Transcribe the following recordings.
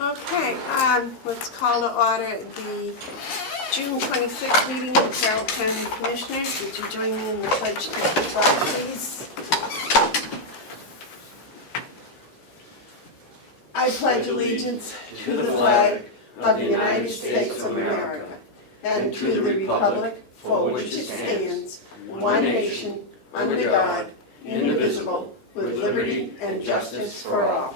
Okay, let's call to order the June 26th meeting of the Carroll County Commissioners. Would you join me in the pledge to the flag, please? I pledge allegiance to the flag of the United States of America and to the republic for which it stands, one nation, under God, indivisible, with liberty and justice for all.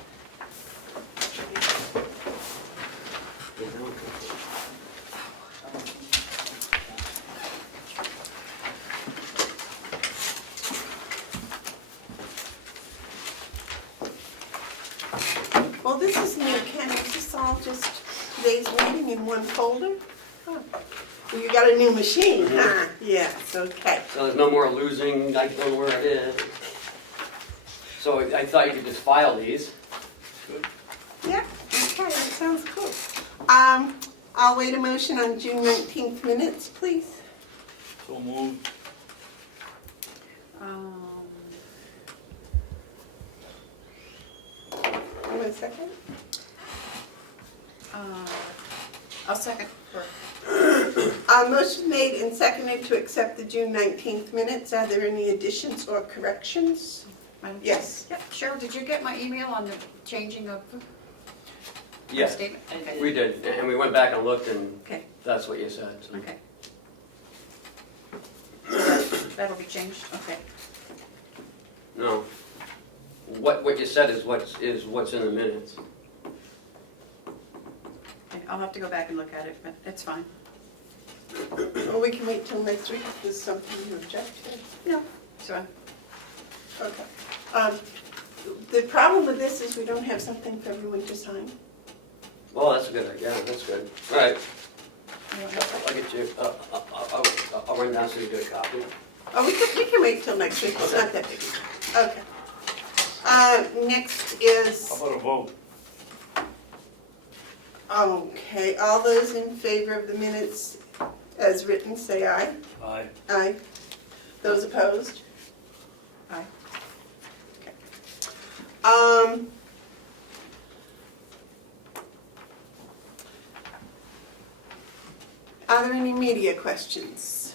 Well, this is new, Ken. Is this all just today's meeting in one folder? Huh. Well, you got a new machine, huh? Yes, okay. So there's no more losing, I don't know where it is. So I thought you could just file these. Yeah, okay, that sounds cool. I'll wait a motion on June 19th minutes, please. So moved. Wait a second. I'll second. Motion made and seconded to accept the June 19th minutes. Are there any additions or corrections? Yes. Yep. Cheryl, did you get my email on the changing of the Yes, statement? Okay. we did, and we went back and looked, and Okay. that's what you said. So. Okay. That'll be changed. Okay. No, what you said is what's in the minutes. Okay, I'll have to go back and look at it, but it's fine. Well, we can wait till next week if there's something you object to. No, it's fine. Okay. The problem with this is we don't have something for everyone to sign. Well, that's good. Yeah, that's good. All right, You want that? I'll get you. I'll run down so you get a copy. Oh, we can wait till next week. It's not that big. Okay. Next is. How about a vote? Okay, all those in favor of the minutes as written, say aye. Aye. Aye. Those opposed? Aye. Okay. Are there any media questions?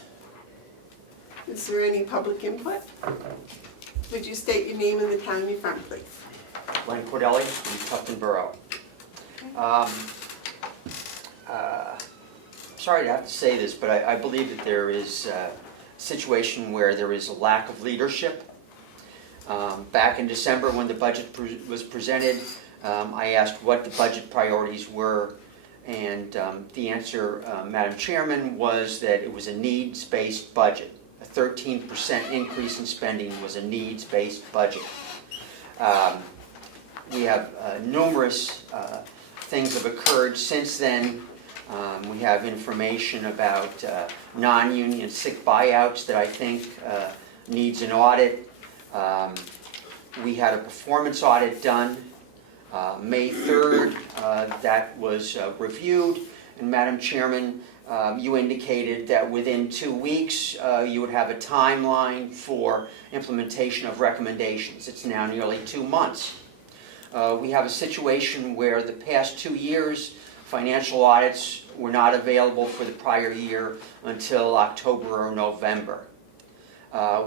Is there any public input? Would you state your name and the town you're from, please? Glenn Cordelli from Tufton Borough. Sorry to have to say this, but I believe that there is a situation where there is a lack of leadership. Back in December when the budget was presented, I asked what the budget priorities were, and the answer, Madam Chairman, was that it was a needs-based budget. A 13% increase in spending was a needs-based budget. We have numerous things have occurred since then. We have information about non-union sick buyouts that I think needs an audit. We had a performance audit done May 3rd that was reviewed, and Madam Chairman, you indicated that within 2 weeks you would have a timeline for implementation of recommendations. It's now nearly 2 months. We have a situation where the past 2 years financial audits were not available for the prior year until October or November.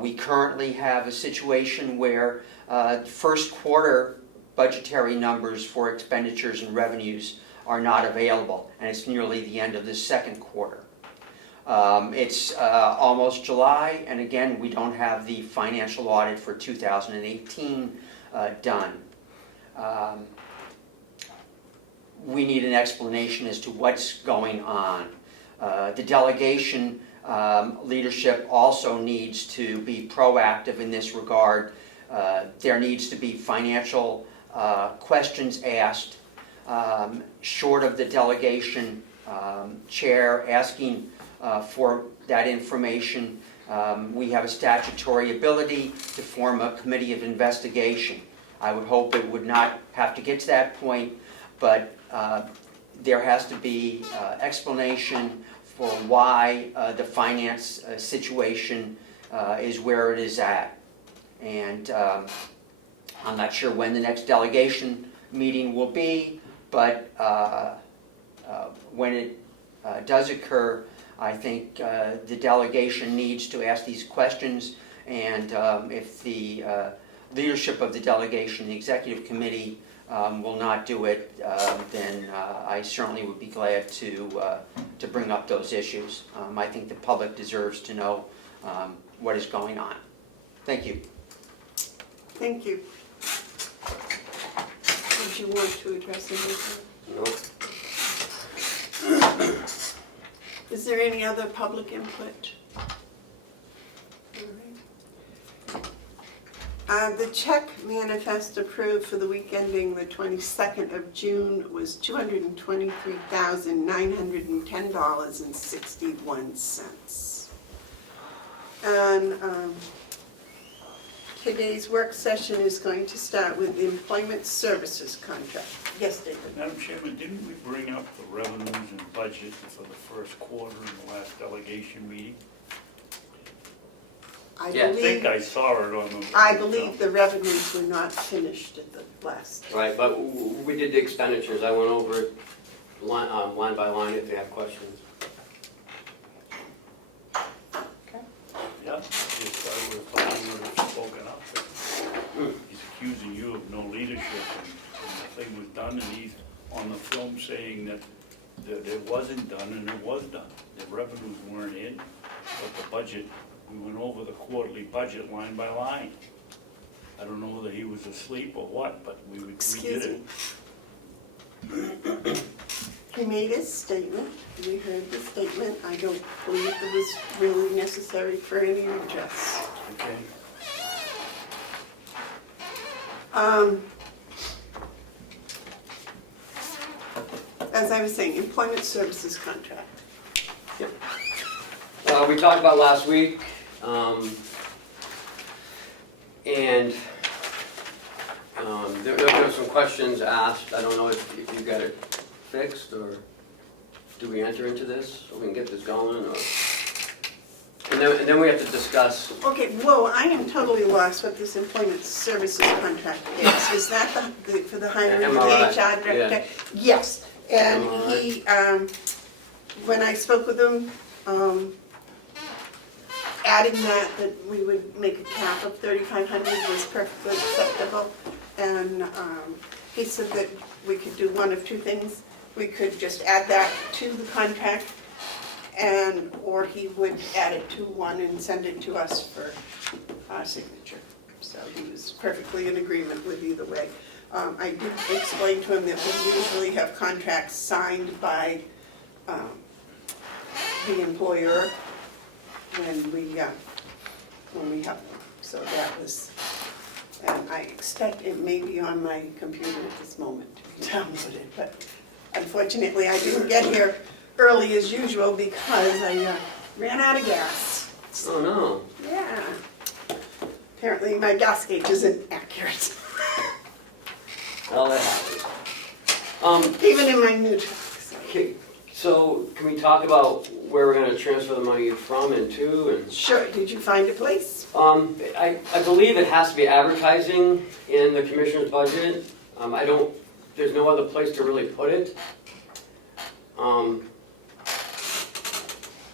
We currently have a situation where first quarter budgetary numbers for expenditures and revenues are not available, and it's nearly the end of the second quarter. It's almost July, and again, we don't have the financial audit for 2018 done. We need an explanation as to what's going on. The delegation leadership also needs to be proactive in this regard. There needs to be financial questions asked, short of the delegation chair asking for that information. We have a statutory ability to form a committee of investigation. I would hope it would not have to get to that point, but there has to be explanation for why the finance situation is where it is at. And I'm not sure when the next delegation meeting will be, But when it does occur, I think the delegation needs to ask these questions, and if the leadership of the delegation, the executive committee, will not do it, then I certainly would be glad to bring up those issues. I think the public deserves to know what is going on. Thank you. Thank you. Did you want to address anything? No. Is there any other public input? All right. The check manifest approved for the week ending the 22nd of June was $223,910.61. And today's work session is going to start with the employment services contract. Yes, David? Madam Chairman, didn't we bring up the revenues and budget for the first quarter in the last delegation meeting? I Yeah. I think believe, I saw it on the. I believe the revenues were not finished at the last. Right, but we did the expenditures. I went over it line by line if you have questions. Yeah, just I would have thought you would have spoken up. He's accusing you of no leadership, and nothing was done, and he's on the film saying that it wasn't done, and it was done. The revenues weren't in, but the budget, we went over the quarterly budget line by line. I don't know whether he was asleep or what, but we did Excuse it. me. He made his statement, we heard the statement, I don't believe it was really necessary for any redress. Okay. As I was saying, employment services contract. We talked about last week, and there were some questions asked. I don't know if you got it fixed, or do we enter into this so we can get this going, or? And then we have to discuss. Okay, whoa, I am totally lost what this employment services contract is. Is that for the hiring of the MRI, HR director? yeah. Yes, and MRI. he, when I spoke with him, adding that we would make a cap of 3,500 was perfectly acceptable. And he said that we could do one of two things. We could just add that to the contract, or he would add it to one and send it to us for signature. So he was perfectly in agreement with either way. I did explain to him that we usually have contracts signed by the employer when we have them. So that was, and I expect it may be on my computer at this moment to be downloaded, but unfortunately I didn't get here early as usual because I ran out of gas. Oh no. Yeah. Apparently my gas gauge isn't accurate, Well, that happens. even in my new truck. So. Okay, so can we talk about where we're going to transfer the money from and to? And Sure, did you find a place? I believe it has to be advertising in the commissioner's budget. There's no other place to really put it. And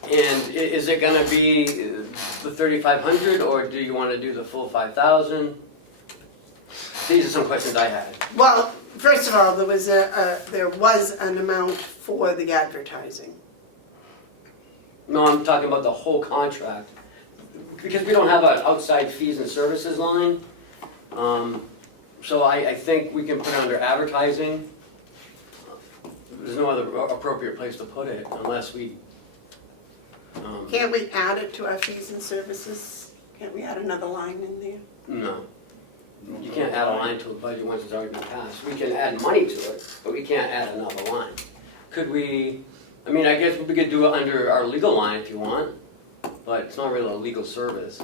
is it going to be the 3,500, or do you want to do the full 5,000? These are some questions I had. Well, first of all, there was an amount for the advertising. No, I'm talking about the whole contract. Because we don't have an outside fees and services line. So I think we can put it under advertising. There's no other appropriate place to put it unless we... Can't we add it to our fees and services? Can't we add another line in there? No. You can't add a line to a budget once it's already been passed. We can add money to it, but we can't add another line. Could we, I mean, I guess we could do it under our legal line if you want, but it's not really a legal service.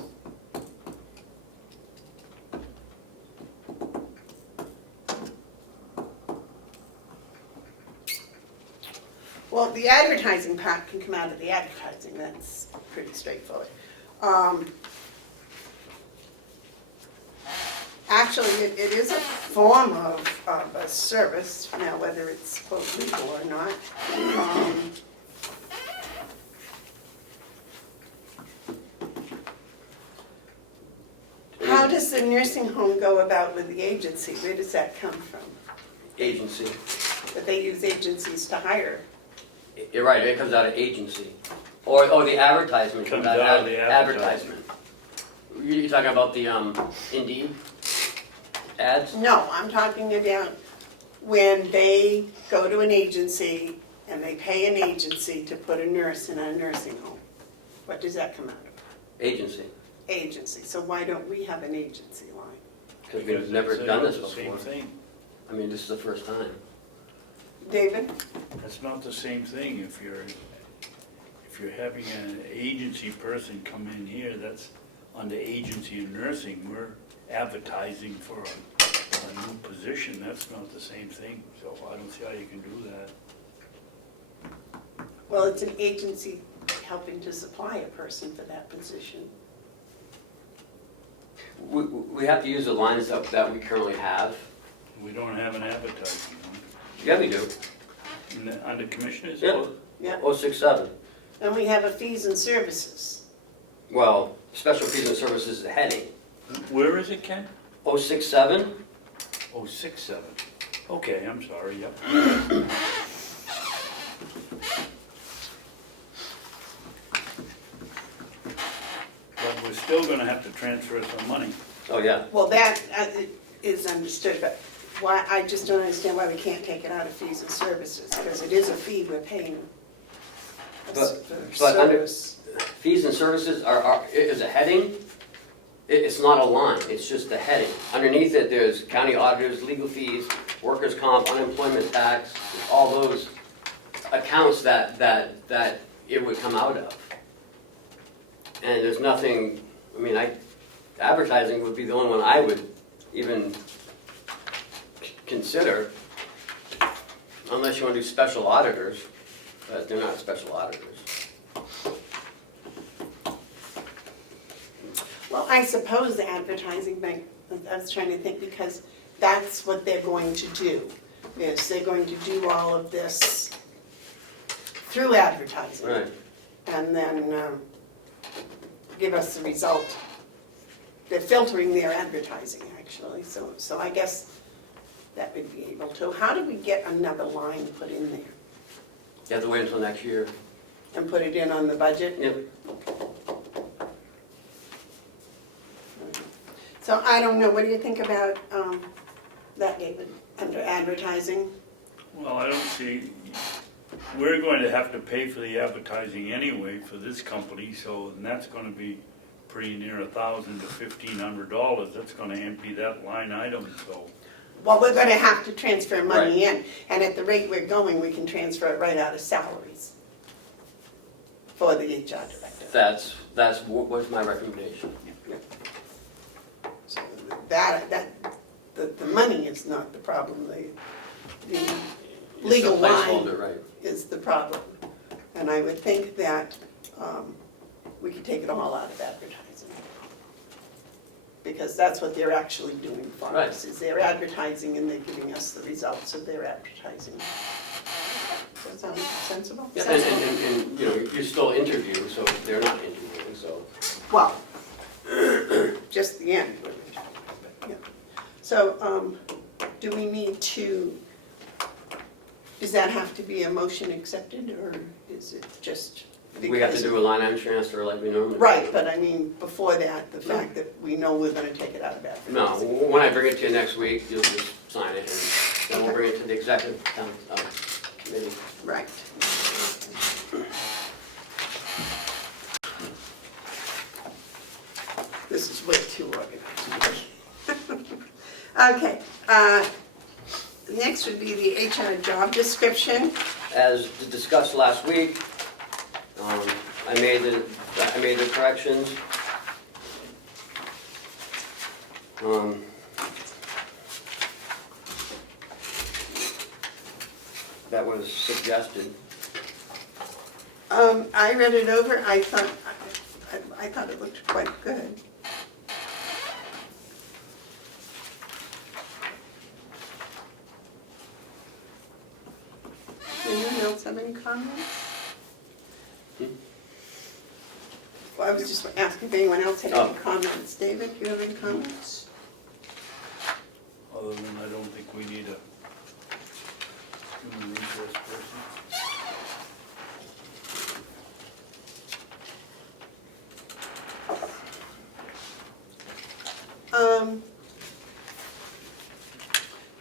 Well, the advertising part can come out of the advertising, that's pretty straightforward. actually, it is a form of a service, now whether it's quote legal or not. How does the nursing home go about with the agency? Where does that come from? Agency. That they use agencies to hire? You're right, it comes out of agency. Or the advertisement comes out of the advertisement. You're talking about the Indeed ads? No, I'm talking about when they go to an agency and they pay an agency to put a nurse in a nursing home. What does that come out of? Agency. Agency. So why don't we have an agency line? Because we've never it's done this the same before. thing. I mean, this is the first time. David? That's not the same thing. If you're having an agency person come in here, that's under agency of nursing. We're advertising for a new position. That's not the same thing. So I don't see how you can do that. Well, it's an agency helping to supply a person for that position. We have to use the lines that we currently have. We don't have an advertising one. Yeah, we do. Under commissioners? Yep. Yeah. 067. And we have a fees and services. Well, special fees and services is the heading. Where is it, Ken? 067? Oh, 67. Okay, I'm sorry, yep. But we're still gonna have to transfer some money. Oh, yeah. Well, that is understood, but why, I just don't understand why we can't take it out of fees and services, because it is a fee we're paying for But under service. fees and services is a heading. It's not a line, it's just a heading. Underneath it, there's county auditors, legal fees, workers' comp, unemployment tax, all those accounts that it would come out of. And there's nothing, I mean, advertising would be the only one I would even consider, unless you want to do special auditors, but they're not special auditors. Well, I suppose the advertising bank, I was trying to think, because that's what they're going to do, is they're going to do all of this through advertising. Right. And then give us the result. They're filtering their advertising, actually, so I guess that would be able to. How do we get another line put in there? You have to wait until next year. And put it in on the budget? Yep. So I don't know, what do you think about that, David, under advertising? Well, I don't see, we're going to have to pay for the advertising anyway for this company, so, and that's gonna be pretty near $1,000 to $1,500. That's gonna empty that line item, so. Well, we're gonna have to transfer money in, and at the rate we're going, we can transfer it right out of salaries for the HR director. That's what was my recommendation. So the money is not the problem, the legal It's a line placeholder, right. is the problem. And I would think that we could take it all out of advertising. Because that's what they're actually doing for Right. us, is they're advertising and they're giving us the results of their advertising. Does that sound sensible? Yeah, and you know, you still interview, so they're not interviewing, so. Well, just the end. Yeah. So, do we need to, does that have to be a motion accepted, or is it just? We have to do a line item transfer like we normally do. Right, but I mean, before that, the fact that we know we're gonna take it out of No, advertising. when I bring it to you next week, you'll just sign it, and then we'll bring it to the executive committee. Right. This is way too organized. Okay, next would be the HR job description. As discussed last week, I made the corrections. That was suggested. I read it over, I thought it looked quite good. have any comments? Hmm? Well, I was just asking if anyone else had any Oh. comments. David, do you have any comments? Other than I don't think we need a human resource person.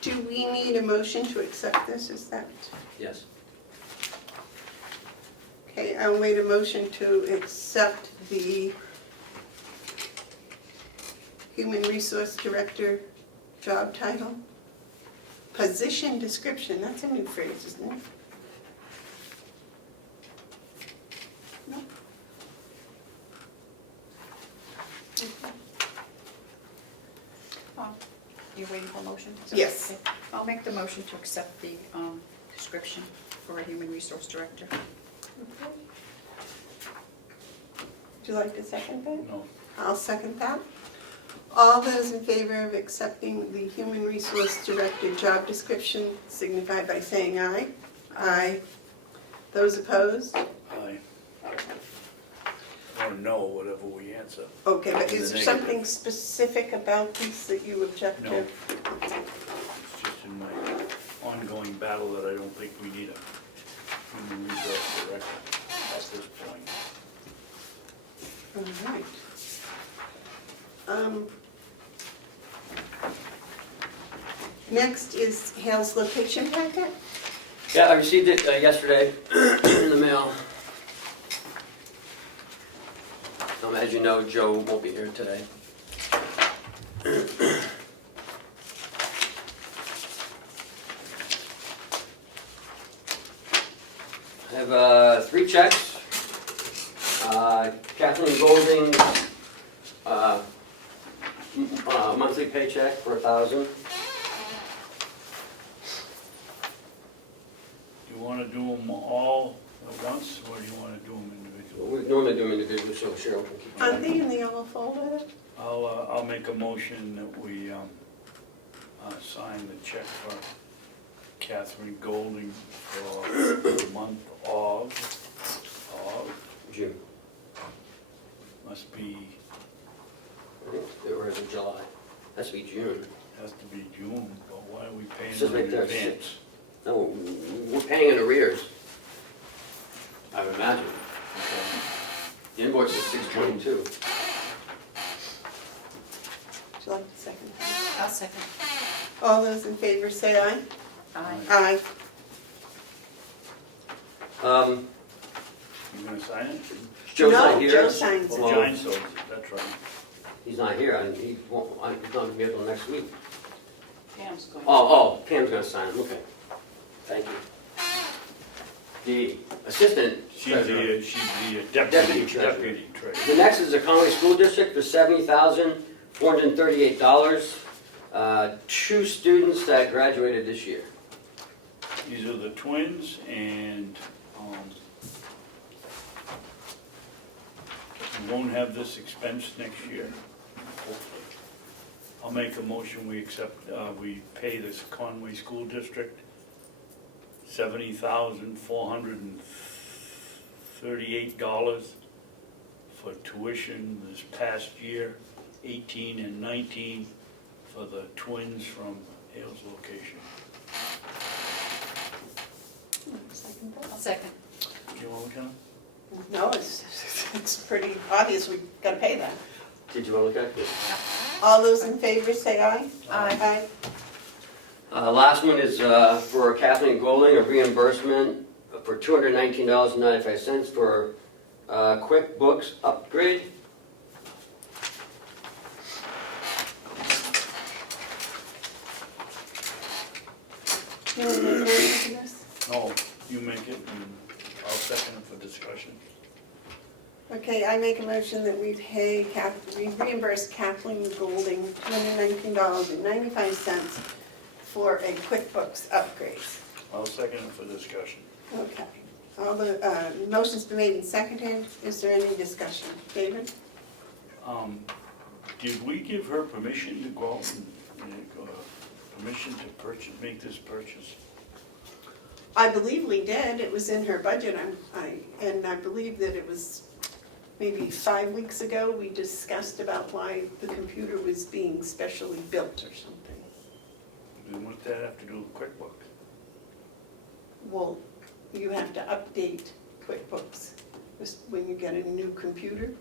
Do we need a motion to accept this, is that? Yes. Okay, I'll wait a motion to accept the Human Resource Director job title. Position description, that's a new phrase, isn't it? No? Okay. You waiting for a motion? Is that Yes. okay? I'll make the motion to accept the description for a human resource director. Okay. Would you like to second that? No. I'll second that. All those in favor of accepting the Human Resource Director job description signify by saying aye. Aye. Those opposed? Aye. Or no, whatever we answer. Okay, but In is the there negative. something specific about this that you object No. to? It's just in my ongoing battle that I don't think we need a human resource director at this point. All right. Next is Hale's location packet. Yeah, I received it yesterday in the mail. As you know, Joe won't be here today. I have 3 checks. Kathleen Golding's monthly paycheck for $1,000. Do you want to do them all at once, or do you want to do them individually? We normally do them individually, so Cheryl can keep Aren't they in the yellow folder? I'll make a motion that we sign the check for Catherine Golding for the month of, June. must be, Or is it July? Has to be June. has to be June, but why are we paying It says them right in there, advance? No, we're paying in arrears. I would imagine. Okay. The invoice is $622. Would you like to second that? I'll second. All those in favor say aye. Aye. Aye. You gonna sign it? Joe's No, not here. Joe signs it. Well, Giant sold it, that's right. he's not here, and he's not gonna be here till next week. Pam's going. Oh, Pam's gonna sign it, okay. Thank you. The assistant treasurer. She's the Deputy treasurer. deputy treasurer. The next is the County School District for $70,438. 2 students that graduated this year. These are the twins, and we won't have this expense next year, hopefully. I'll make a motion, we accept, we pay this Conway School District $70,438 for tuition this past year, 18 and 19, for the twins from Hale's location. Second that? I'll second. Do you want to count? No, it's pretty obvious we gotta pay that. Did you want to look at it? All those in favor say aye. Aye. Last one is for Kathleen Golding, a reimbursement for $219.95 for QuickBooks upgrade. You want to make a motion for this? No, you make it, and I'll second it for discussion. Okay, I make a motion that we we reimburse Kathleen Golding $219.95 for a QuickBooks upgrade. I'll second it for discussion. Okay. All the, motion's been made and seconded. Is there any discussion? David? Did we give her permission to go out and, permission to purchase, make this purchase? I believe we did, it was in her budget, and I believe that it was maybe 5 weeks ago, we discussed about why the computer was being specially built or something. And what does that have to do with QuickBooks? Well, you have to update QuickBooks when you get a new computer.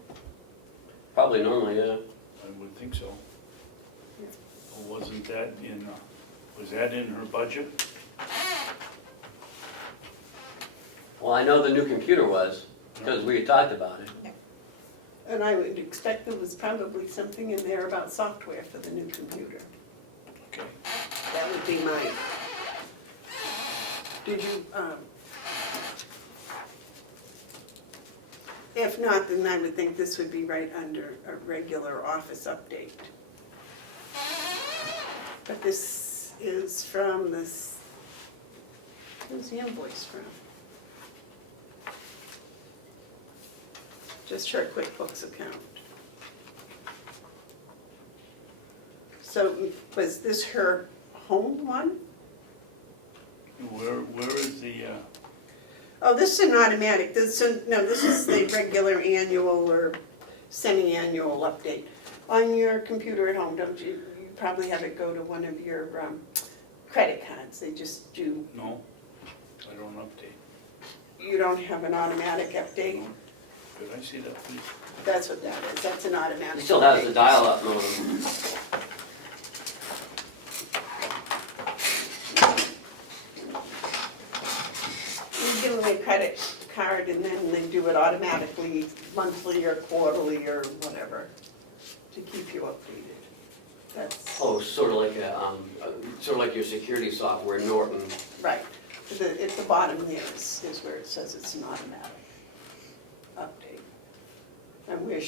Probably normally, yeah. I would think so. Or wasn't that in, was that in her budget? Well, I know the new computer was, because we had talked about it. And I would expect there was probably something in there about software for the new computer. Okay. That would be mine. Did you, if not, then I would think this would be right under a regular office update. But this is from this, who's the invoice from? Just her QuickBooks account. So was this her home one? Where is the, Oh, this is an automatic, this is the regular annual or semi-annual update. On your computer at home, don't you, you probably have it go to one of your credit cards, they just do, no, I don't update. you don't have an automatic update? Could I see that, please? That's what that is, that's an automatic. It still has the update. dial-up modem. You give them a credit card and then they do it automatically, monthly or quarterly or whatever, to keep you updated. That's, Oh, sort of like sort of like your security software, Norton. right. At the bottom there is where it says it's an automatic update. And where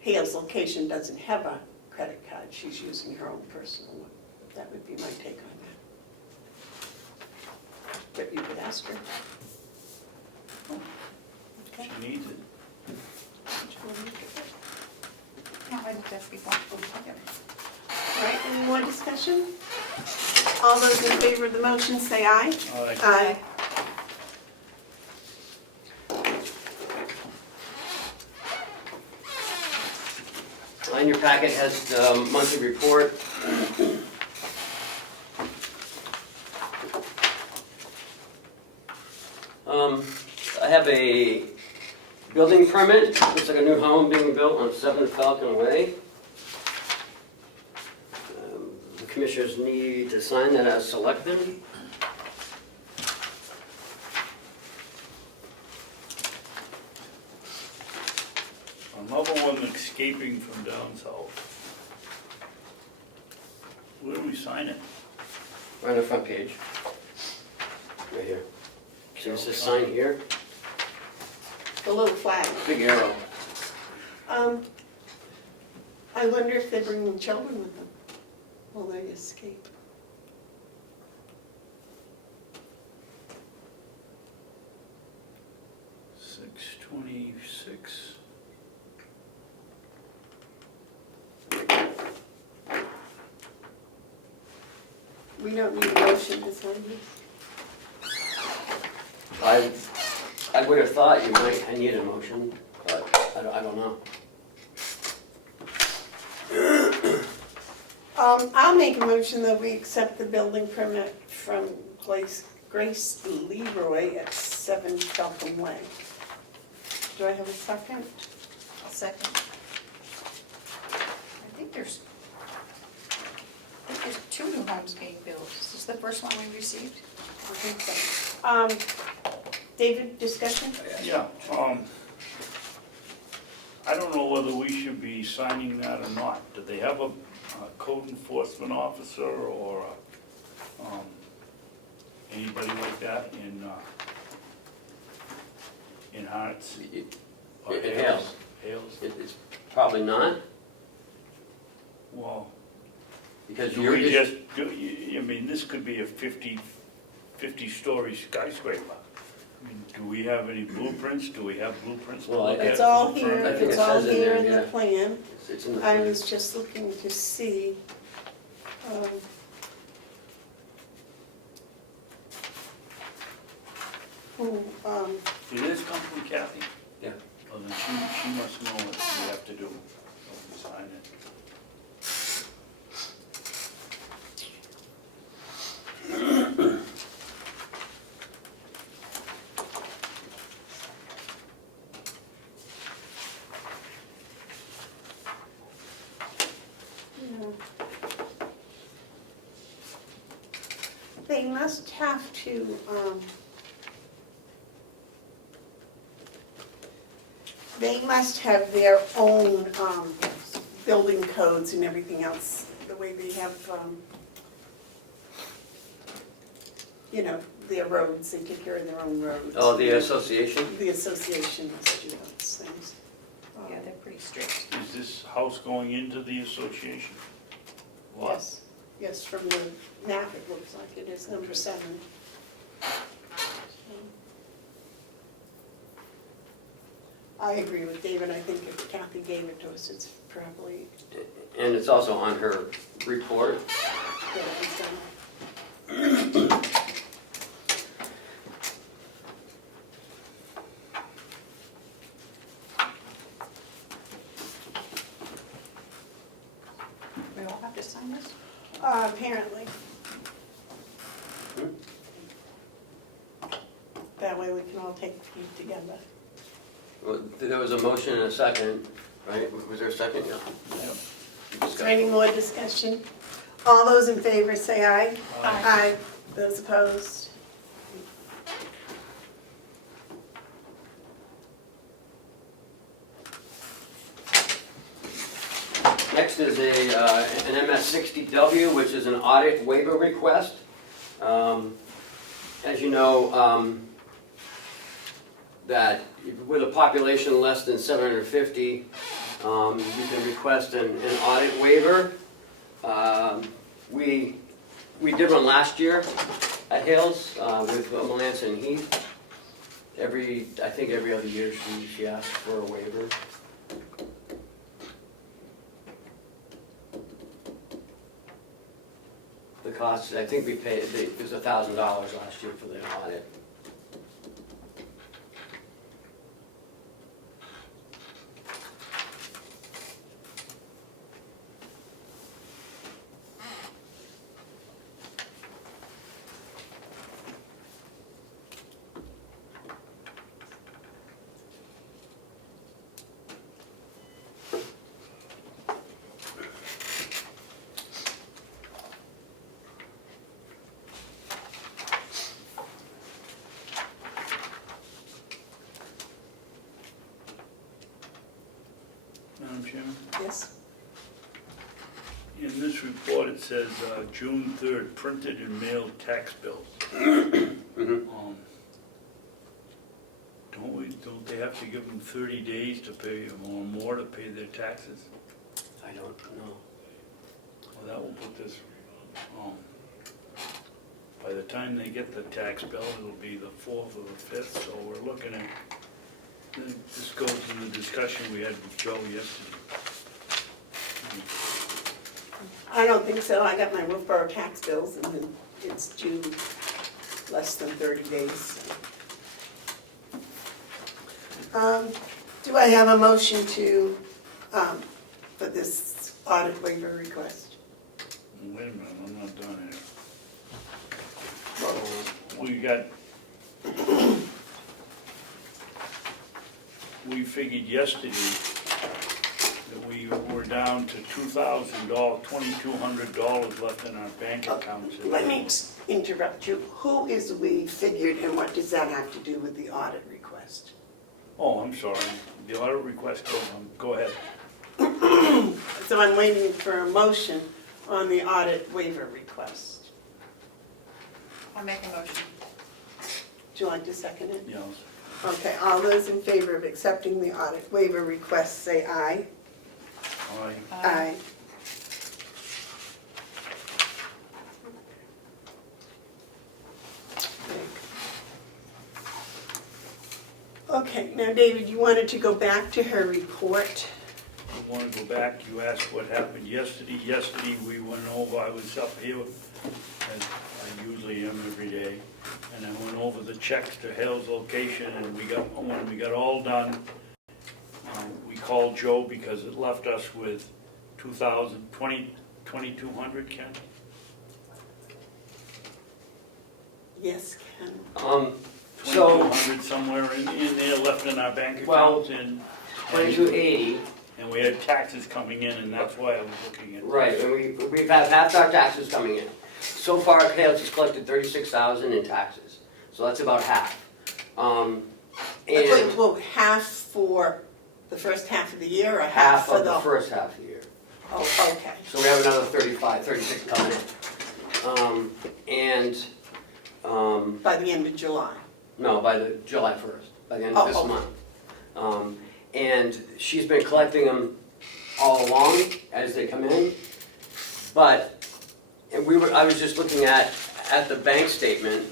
Hale's location doesn't have a credit card, she's using her own personal one. That would be my take on that. But you could ask her. Okay. She needs it. No, I did that before. Okay. All right, any more discussion? All those in favor of the motion say aye. Aye. In your packet has the monthly report. I have a building permit, looks like a new home being built on 7 Falcon Way. The commissioners need to sign that as selected. Another one escaping from down south. Where do we sign it? Right on the front page. Right here. See this is sign here? The little flag. Big arrow. I wonder if they're bringing children with them. Will they escape? $626. We don't need a motion to sign this. I would have thought you might, I need a motion, but I don't know. I'll make a motion that we accept the building permit from Grace Leroy at 7 Falcon Way. Do I have a second? I'll second. I think there's 2 new homes being built. Is this the first one we received? I think so. David, discussion? Yeah, I don't know whether we should be signing that or not. Do they have a code enforcement officer or anybody like that in Hearts? Or It Hales. Hales? It's probably not, Well, because do you're we just, I mean, this could be a 50-story skyscraper. I mean, do we have any blueprints? Do we have blueprints to Well, look at? It's all for the here, I permit? think it's it all says in here there, in the yeah. plan. it's in the. I was just looking to see. Who, Did this come from Kathy? Yeah. Well, then she must know what we have to do. We sign it. they must have to, they must have their own, building codes and everything else, the way they have, you know, their roads, they take care of their own roads. Oh, the association? The association must do those things. Yeah, they're pretty strict. Is this house going into the association? Lot? Yes, yes, from the map, it looks like it is number 7. I agree with David, I think if Kathy gave it to us, it's probably, And it's also on her report. yeah, it's done. We all have to sign this? Apparently. That way we can all take the feed together. Well, there was a motion and a second, right? Was there a second? Yeah. Yeah. Is there any more discussion? All those in favor say aye. Aye. Aye. Those opposed? Next is an MS-60W, which is an audit waiver request. As you know, that with a population less than 750, you can request an audit waiver. We did one last year at Hales with Melanson Heath. I think every other year she asks for a waiver. The cost, I think we paid, it was $1,000 last year for the audit. Madam Chairman? Yes. In this report, it says June 3rd, printed and mailed tax bills. Mhm. Don't they have to give them 30 days to pay, or more to pay their taxes? I don't know. Well, that will put this, by the time they get the tax bill, it'll be the 4th or the 5th, so we're looking at, this goes in the discussion we had with Joe yesterday. I don't think so. I got my Wolfboro tax bills and then it's due less than 30 days. Do I have a motion to, for this audit waiver request? Wait a minute, I'm not done here. We got, we figured yesterday that we were down to $2,000, $2,200 left in our bank accounts. Let me interrupt you. Who is we figured and what does that have to do with the audit request? Oh, I'm sorry, the audit request, go ahead. So I'm waiting for a motion on the audit waiver request. I'll make a motion. Would you like to second it? Yes. Okay, all those in favor of accepting the audit waiver request say aye. Aye. Aye. Okay, now David, you wanted to go back to her report. wanna go back, you asked what happened yesterday. Yesterday, we went over, I was up here, as I usually am every day, and I went over the checks to Hale's location, and when we got all done, we called Joe because it left us with 2,200, Ken? Yes, Ken. So, 2,200 somewhere in there left in our bank Well, accounts, and 2280, and we had taxes coming in, and that's why I was looking at. right, and we've had half our taxes coming in. So far, Hales has collected 36,000 in taxes, so that's about half. And Well, half for the first half of the year, or half for of the first half of the year. Oh, okay. So we have another 36 coming in. By the end of July. No, by the July 1st, by the end of this okay. month. And she's been collecting them all along as they come in. But, I was just looking at the bank statement,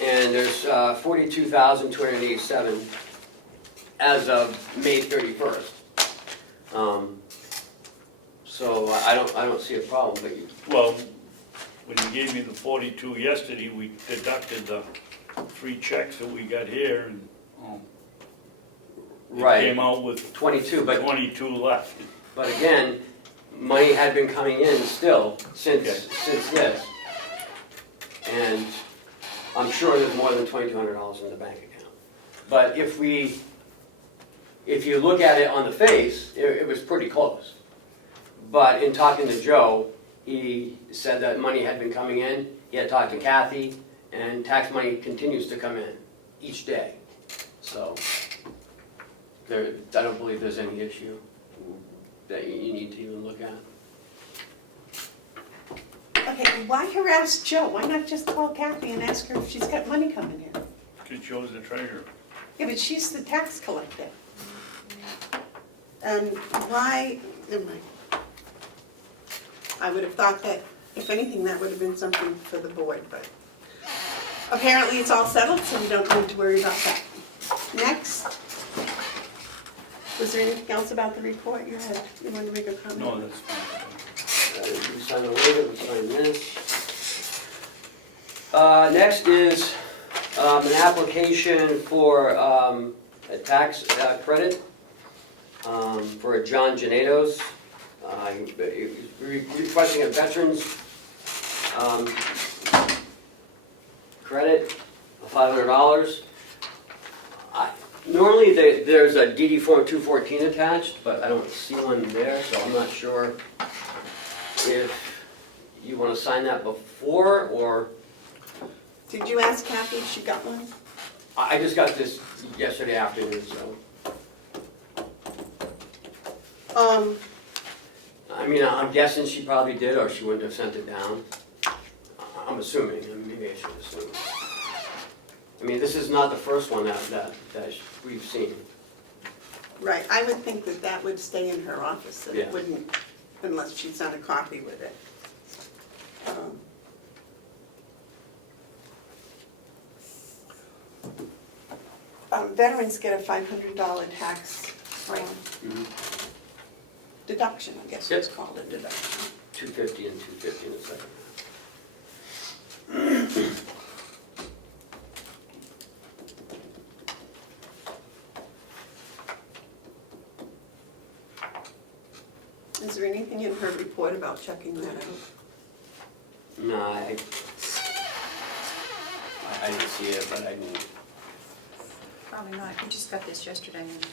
and there's 42,287 as of May 31st. So I don't see a problem, but Well, when you gave me the 42 yesterday, we deducted the 3 checks that we got here, and it right, came out with 22, but 22 left. But again, money had been coming in still since this. And I'm sure there's more than $2,200 in the bank account. But if you look at it on the face, it was pretty close. But in talking to Joe, he said that money had been coming in. He had talked to Kathy, and tax money continues to come in each day. So I don't believe there's any issue that you need to even look at. Okay, why harass Joe? Why not just call Kathy and ask her if she's got money coming in? Because Joe's the treasurer. Yeah, but she's the tax collector. And why, never mind. I would have thought that, if anything, that would have been something for the board, but apparently it's all settled, so we don't need to worry about that. Next. Was there anything else about the report you wanted to make a comment? No, that's fine. We sign the waiver, we sign this. Next is an application for a tax credit for a John Genados. Requesting a veteran's credit of $500. Normally there's a DD form 214 attached, but I don't see one there, so I'm not sure if you want to sign that before, or... Did you ask Kathy if she got one? I just got this yesterday afternoon, so... I mean, I'm guessing she probably did, or she wouldn't have sent it down. I'm assuming, maybe I should assume. I mean, this is not the first one that we've seen. Right, I would think that that would stay in her office, that it Yeah. wouldn't, unless she's done a copy with it. Veterans get a $500 tax deduction, I guess it's called a deduction. 250 and 250 in a second. Is there anything in her report about checking that out? No, I didn't see it, but I didn't. Probably not, we just got this yesterday, and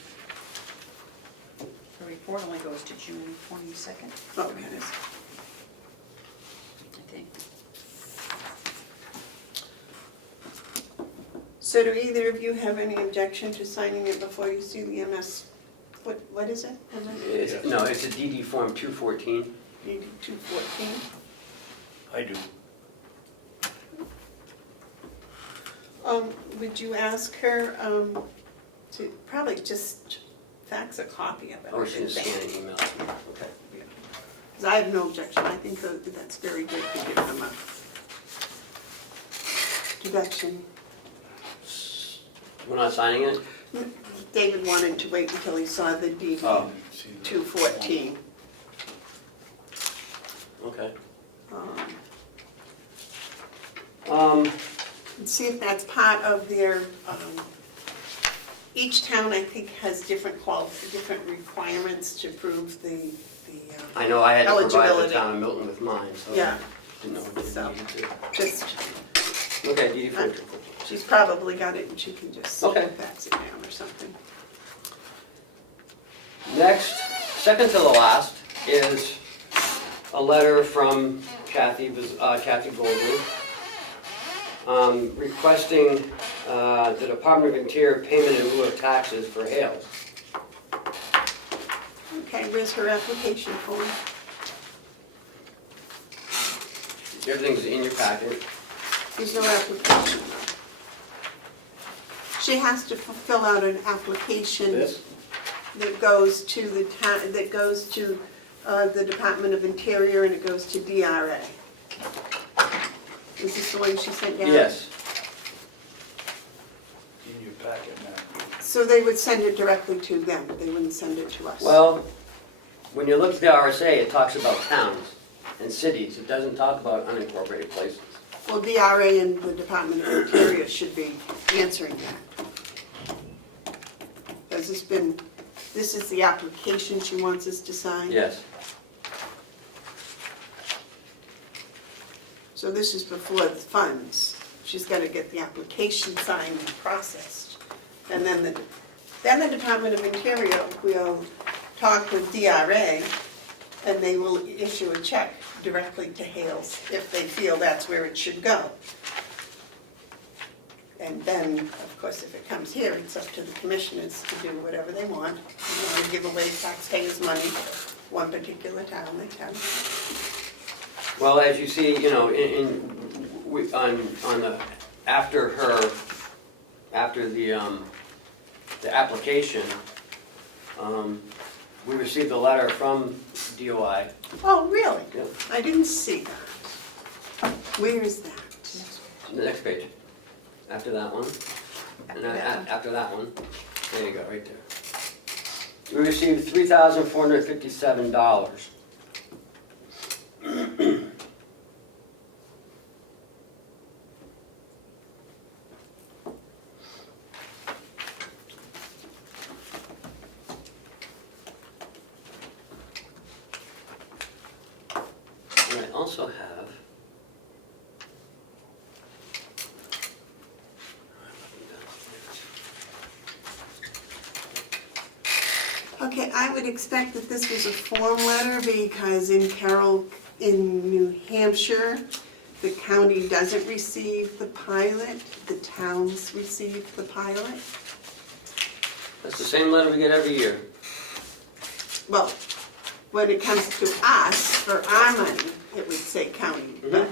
the report only goes to June 22nd, Okay. I think. So do either of you have any objection to signing it before you see the MS? What is it? No, it's a DD form 214. DD 214? I do. Would you ask her to probably just fax a copy of it? Or she can scan an email. Okay. Because I have no objection. I think that's very good to give them a deduction. We're not signing it? David wanted to wait until he saw the DD Oh. See the- 214. Okay. And see if that's part of their, each town, I think, has different requirements to prove the I know I had to provide the eligibility. town of Milton with mine, so. Yeah. Didn't know if So. they needed to. Just, Okay, DD 4. she's probably got it and she can just Okay. fax it down or something. Next, second to the last, is a letter from Kathy Goldman, requesting the Department of Interior payment in lieu of taxes for hails. Okay, where's her application form? Everything's in your packet. There's no application though. She has to fill out an application This? that goes to the town, that goes to the Department of Interior and it goes to DRA. Is this the one she sent down? Yes. In your packet now. So they would send it directly to them, they wouldn't send it to us? Well, when you look at the RSA, it talks about towns and cities. It doesn't talk about unincorporated places. Well, DRA and the Department of Interior should be answering that. Has this been, this is the application she wants us to sign? Yes. So this is before the funds. She's got to get the application signed and processed. And then the Department of Interior will talk with DRA and they will issue a check directly to Hales if they feel that's where it should go. And then, of course, if it comes here, it's up to the commissioners to do whatever they want. If they want to give away taxpayers' money, one particular town, they can. Well, as you see, you know, on the, after the application, we received a letter from DOI. Oh, really? Yep. I didn't see that. Where is that? The next page, after that one, and then after that one, there you go, right there. We received $3,457. And I also have Okay, I would expect that this was a form letter because in Carroll, in New Hampshire, the county doesn't receive the pilot, the towns receive the pilot. That's the same letter we get every year. Well, when it comes to us, for our money, it would say county. But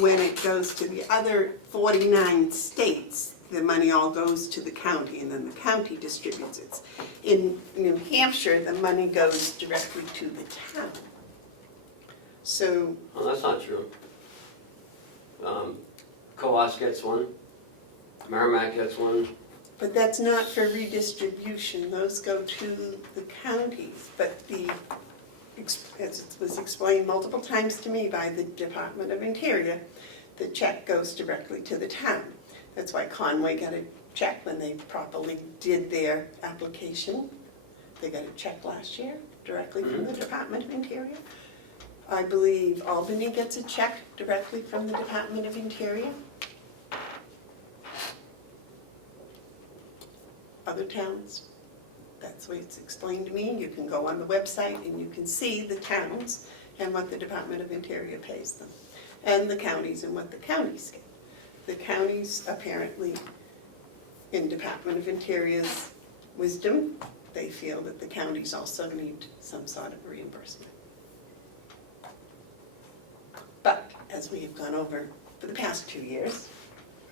when it goes to the other 49 states, the money all goes to the county and then the county distributes it. In New Hampshire, the money goes directly to the town. So, Oh, that's not true. Coas gets one, Merrimack gets one. but that's not for redistribution, those go to the counties. But as it was explained multiple times to me by the Department of Interior, the check goes directly to the town. That's why Conway got a check when they properly did their application. They got a check last year directly from the Department of Interior. I believe Albany gets a check directly from the Department of Interior. Other towns, that's the way it's explained to me. You can go on the website and you can see the towns and what the Department of Interior pays them. And the counties and what the counties get. The counties apparently, in Department of Interior's wisdom, they feel that the counties also need some sort of reimbursement. But, as we have gone over for the past 2 years,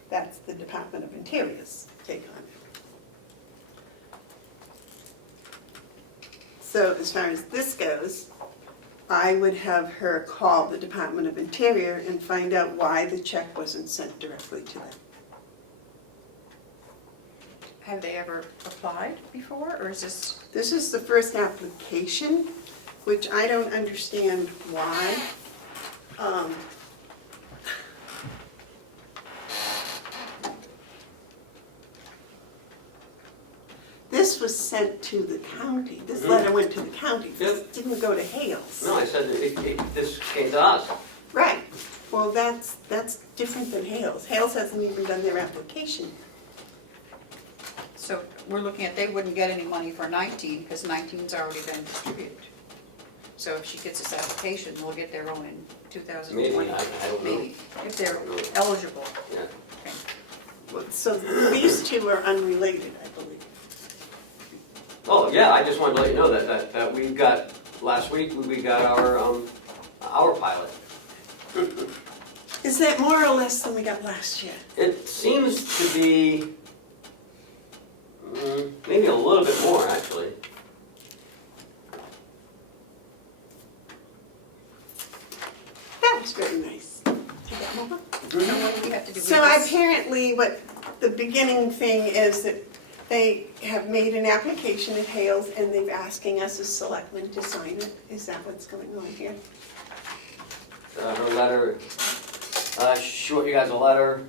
that's the Department of Interior's take on it. So as far as this goes, I would have her call the Department of Interior and find out why the check wasn't sent directly to them. have they ever applied before, or is this, This is the first application, which I don't understand why. This was sent to the county. This letter went to the county. This didn't go to Hales. No, I said that this came to us. Right. Well, that's different than Hales. Hales hasn't even done their application. so we're looking at, they wouldn't get any money for 19, because 19's already been distributed. So if she gets this application, we'll get their own in 2020. Maybe, I don't know. Maybe, if they're eligible. Yeah. Okay. So these two are unrelated, I believe. Oh, yeah, I just wanted to let you know that we got, last week, we got our pilot. Is that more or less than we got last year? It seems to be maybe a little bit more, actually. That was very nice. Take that over. So what do we have to do with So this? apparently what the beginning thing is that they have made an application at Hales and they're asking us as selectmen to sign it. Is that what's going on here? Her letter, she wrote you guys a letter.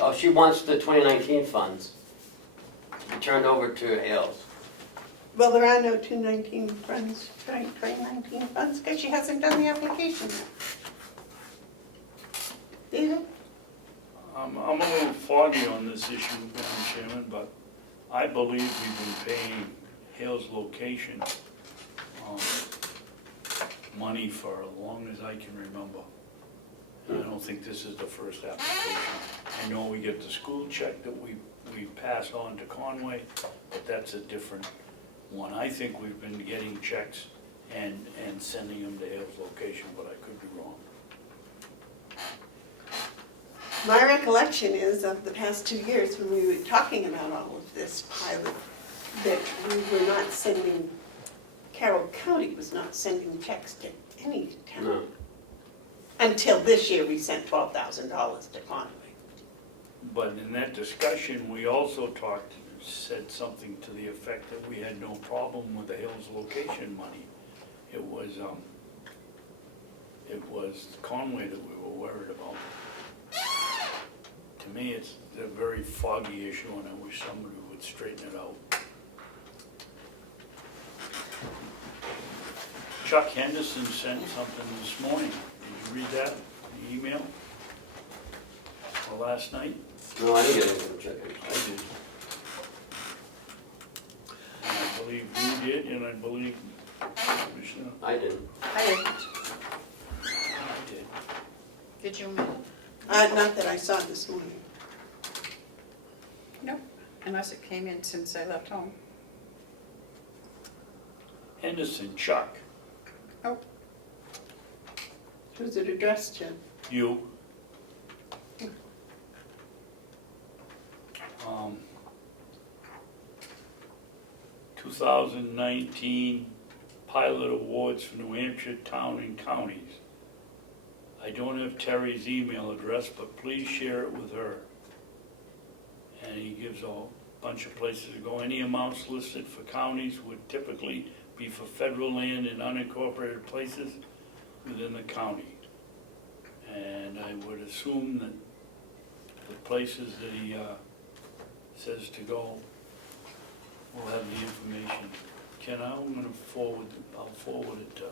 Oh, she wants the 2019 funds to be turned over to Hales. Well, there are no 2019 funds, 2019 funds, because she hasn't done the application yet. David? I'm a little foggy on this issue, Madam Chairman, but I believe we've been paying Hales Location money for as long as I can remember. And I don't think this is the first application. I know we get the school check that we pass on to Conway, but that's a different one. I think we've been getting checks and sending them to Hales Location, but I could be wrong. My recollection is of the past 2 years when we were talking about all of this pilot, that we were not sending, Carroll County was not sending checks to any town. No. Until this year, we sent $12,000 to Conway. But in that discussion, we also said something to the effect that we had no problem with the Hales Location money. It was Conway that we were worried about. To me, it's a very foggy issue, and I wish somebody would straighten it out. Chuck Henderson sent something this morning. Did you read that, the email? Or last night? No, I didn't get anything from Chuck. I did. And I believe you did, and I believe Commissioner, I didn't. I didn't. I did. Did you, Amanda? Not that I saw this morning. No, unless it came in since I left home. Henderson, Chuck, Who's it addressed to? you. 2019 Pilot Awards for New Hampshire Town and Counties. I don't have Terry's email address, but please share it with her. And he gives a bunch of places to go. Any amounts listed for counties would typically be for federal land in unincorporated places within the county. And I would assume that the places that he says to go will have the information. Ken, I'm going to I'll forward it to.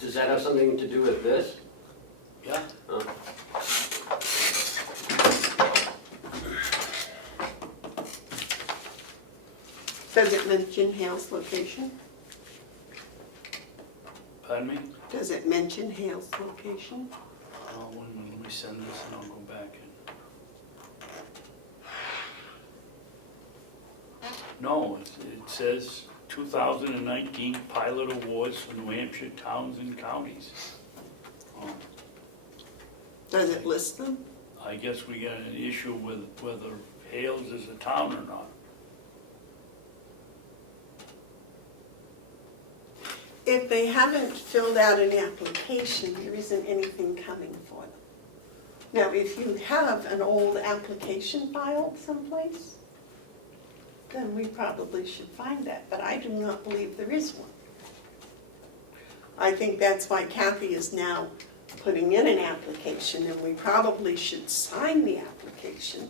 Does that have something to do with this? Yeah. Oh. Does it mention Hales location? Pardon me? Does it mention Hales location? One minute, let me send this and I'll go back in. No, it says 2019 Pilot Awards for New Hampshire Towns and Counties. Does it list them? I guess we got an issue with whether Hales is a town or not. if they haven't filled out an application, there isn't anything coming for them. Now, if you have an old application filed someplace, then we probably should find that, but I do not believe there is one. I think that's why Kathy is now putting in an application, and we probably should sign the application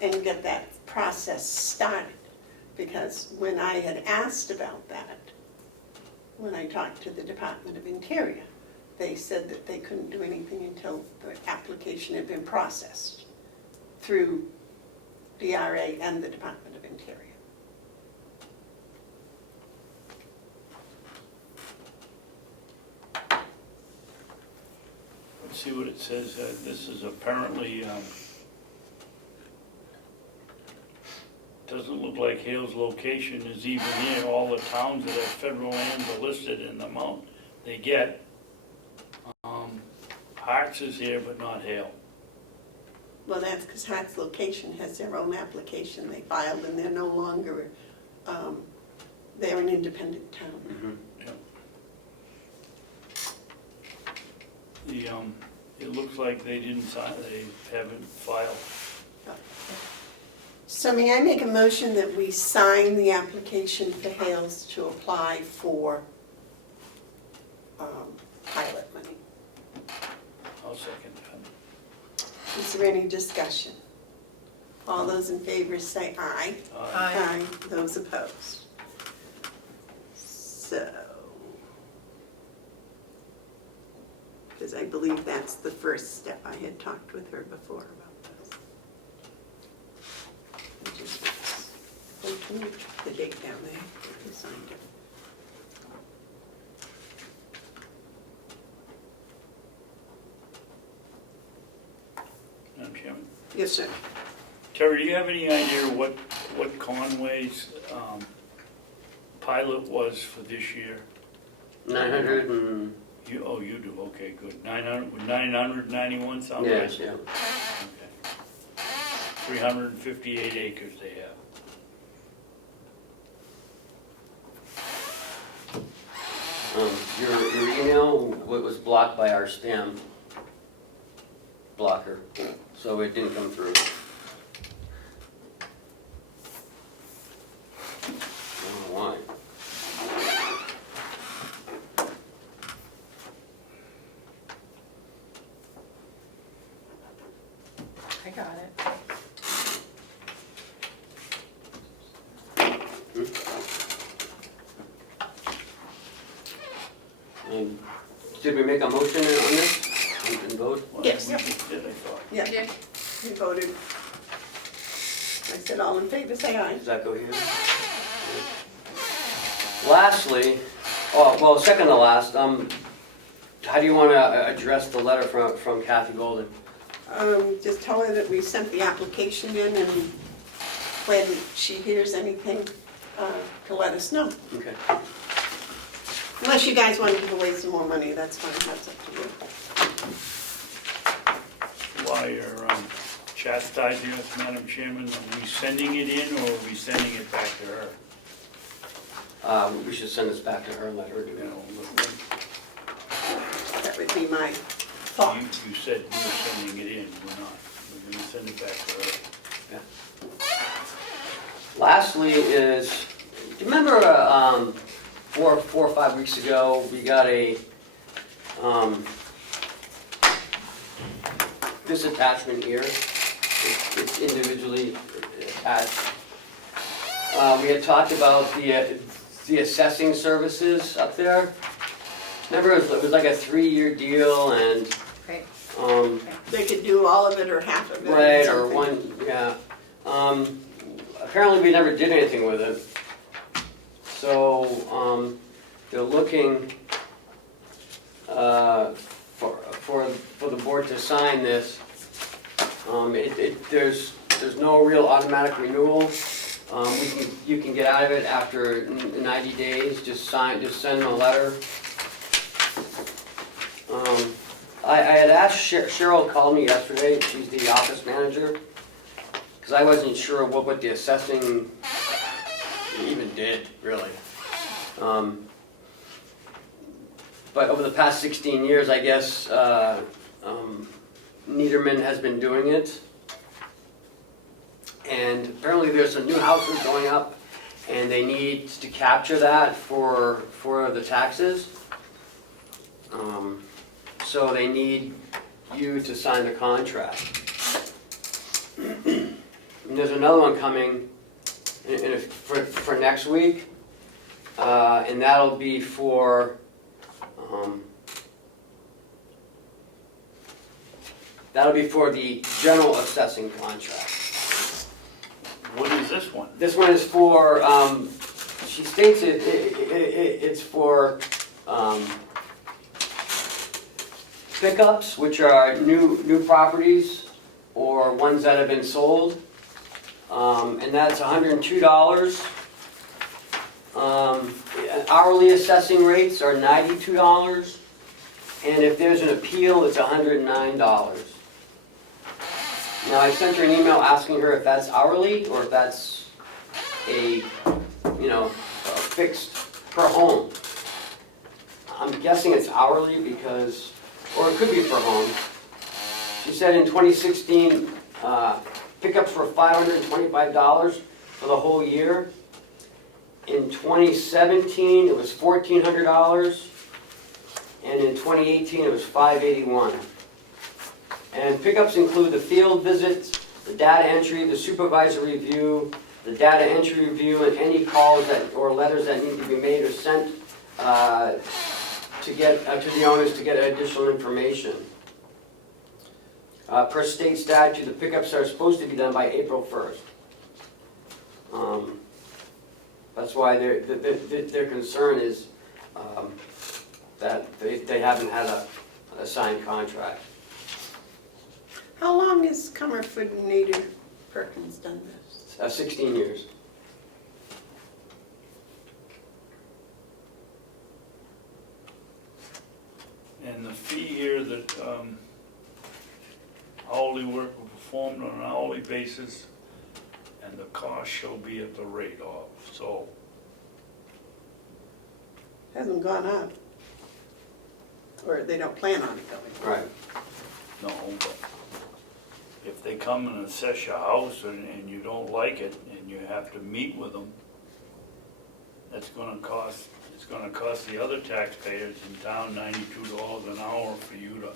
and get that process started. Because when I had asked about that, when I talked to the Department of Interior, they said that they couldn't do anything until the application had been processed through DRA and the Department of Interior. Let's see what it says. This is apparently, doesn't look like Hale's location is even near all the towns that have federal lands are listed in the amount they get. Harts is here, but not Hale. Well, that's because Hart's location has their own application they filed, and they're no longer, they're an independent town. It looks like they didn't sign, they haven't filed. So may I make a motion that we sign the application for Hales to apply for pilot money? I'll second that. Is there any discussion? All those in favor say aye. Aye. Those opposed. So, because I believe that's the first step. I had talked with her before about this. I just, oh, can you put the date down there? You signed it. Madam Chairman. Yes, sir. Terry, do you have any idea what Conway's pilot was for this year? 900 and, You do, okay, good. 991 sound right? yes, yeah. Okay. 358 acres they have. Your email was blocked by our spam blocker, so it didn't come through. I don't know why. I got it. Did we make a motion on this and vote? Well, Yes. We just did, I thought. Yeah, you voted. I said all in favor, say aye. Does that go here? Lastly, oh, well, second to last, how do you want to address the letter from Kathy Golden? Just tell her that we sent the application in, and when she hears anything, to let us know. Okay. Unless you guys want to give away some more money, that's fine, that's up to you. While you're chastising us, Madam Chairman, are we sending it in or are we sending it back to her? We should send this back to her and let her do You it. know, That would be my thought. you said we were sending it in, we're not. We're gonna send it back to her. Lastly is, do you remember 4 or 5 weeks ago, we got a, this attachment here, it's individually attached. We had talked about the assessing services up there. Remember, it was like a 3-year deal, and, Right. They could do all of it or half of it. right, or something. one, yeah. Apparently, we never did anything with it. So, they're looking for the board to sign this. There's no real automatic renewal. You can get out of it after 90 days. Just send them a letter. I had asked Cheryl called me yesterday. She's the office manager, because I wasn't sure what the assessing even did really. But over the past 16 years, I guess, Niederman has been doing it. And apparently there's some new houses going up, and they need to capture that for the taxes. So they need you to sign the contract. And there's another one coming for next week, and that'll be for the general assessing contract. What is this one? This one is for, she states it's for pickups, which are new properties or ones that have been sold. And that's $102. Hourly assessing rates are $92. And if there's an appeal, it's $109. Now, I sent her an email asking her if that's hourly or if that's a fixed per home. I'm guessing it's hourly because, or it could be per home. She said in 2016, pickups were $525 for the whole year. In 2017, it was $1,400. And in 2018, it was $581. And pickups include the field visits, the data entry, the supervisor review, the data entry review, and any calls or letters that need to be made or sent to the owners to get additional information. Per state statute, the pickups are supposed to be done by April 1st. That's why their concern is that they haven't had a signed contract. How long has Comerford and Nader Perkins done this? 16 years. And the fee here that hourly work will performed on an hourly basis, and the cost shall be at the rate of, so. Hasn't gone up. Or they don't plan on it going up. Right. No, but if they come and assess your house and you don't like it, and you have to meet with them, it's gonna cost the other taxpayers in town $92 an hour for you to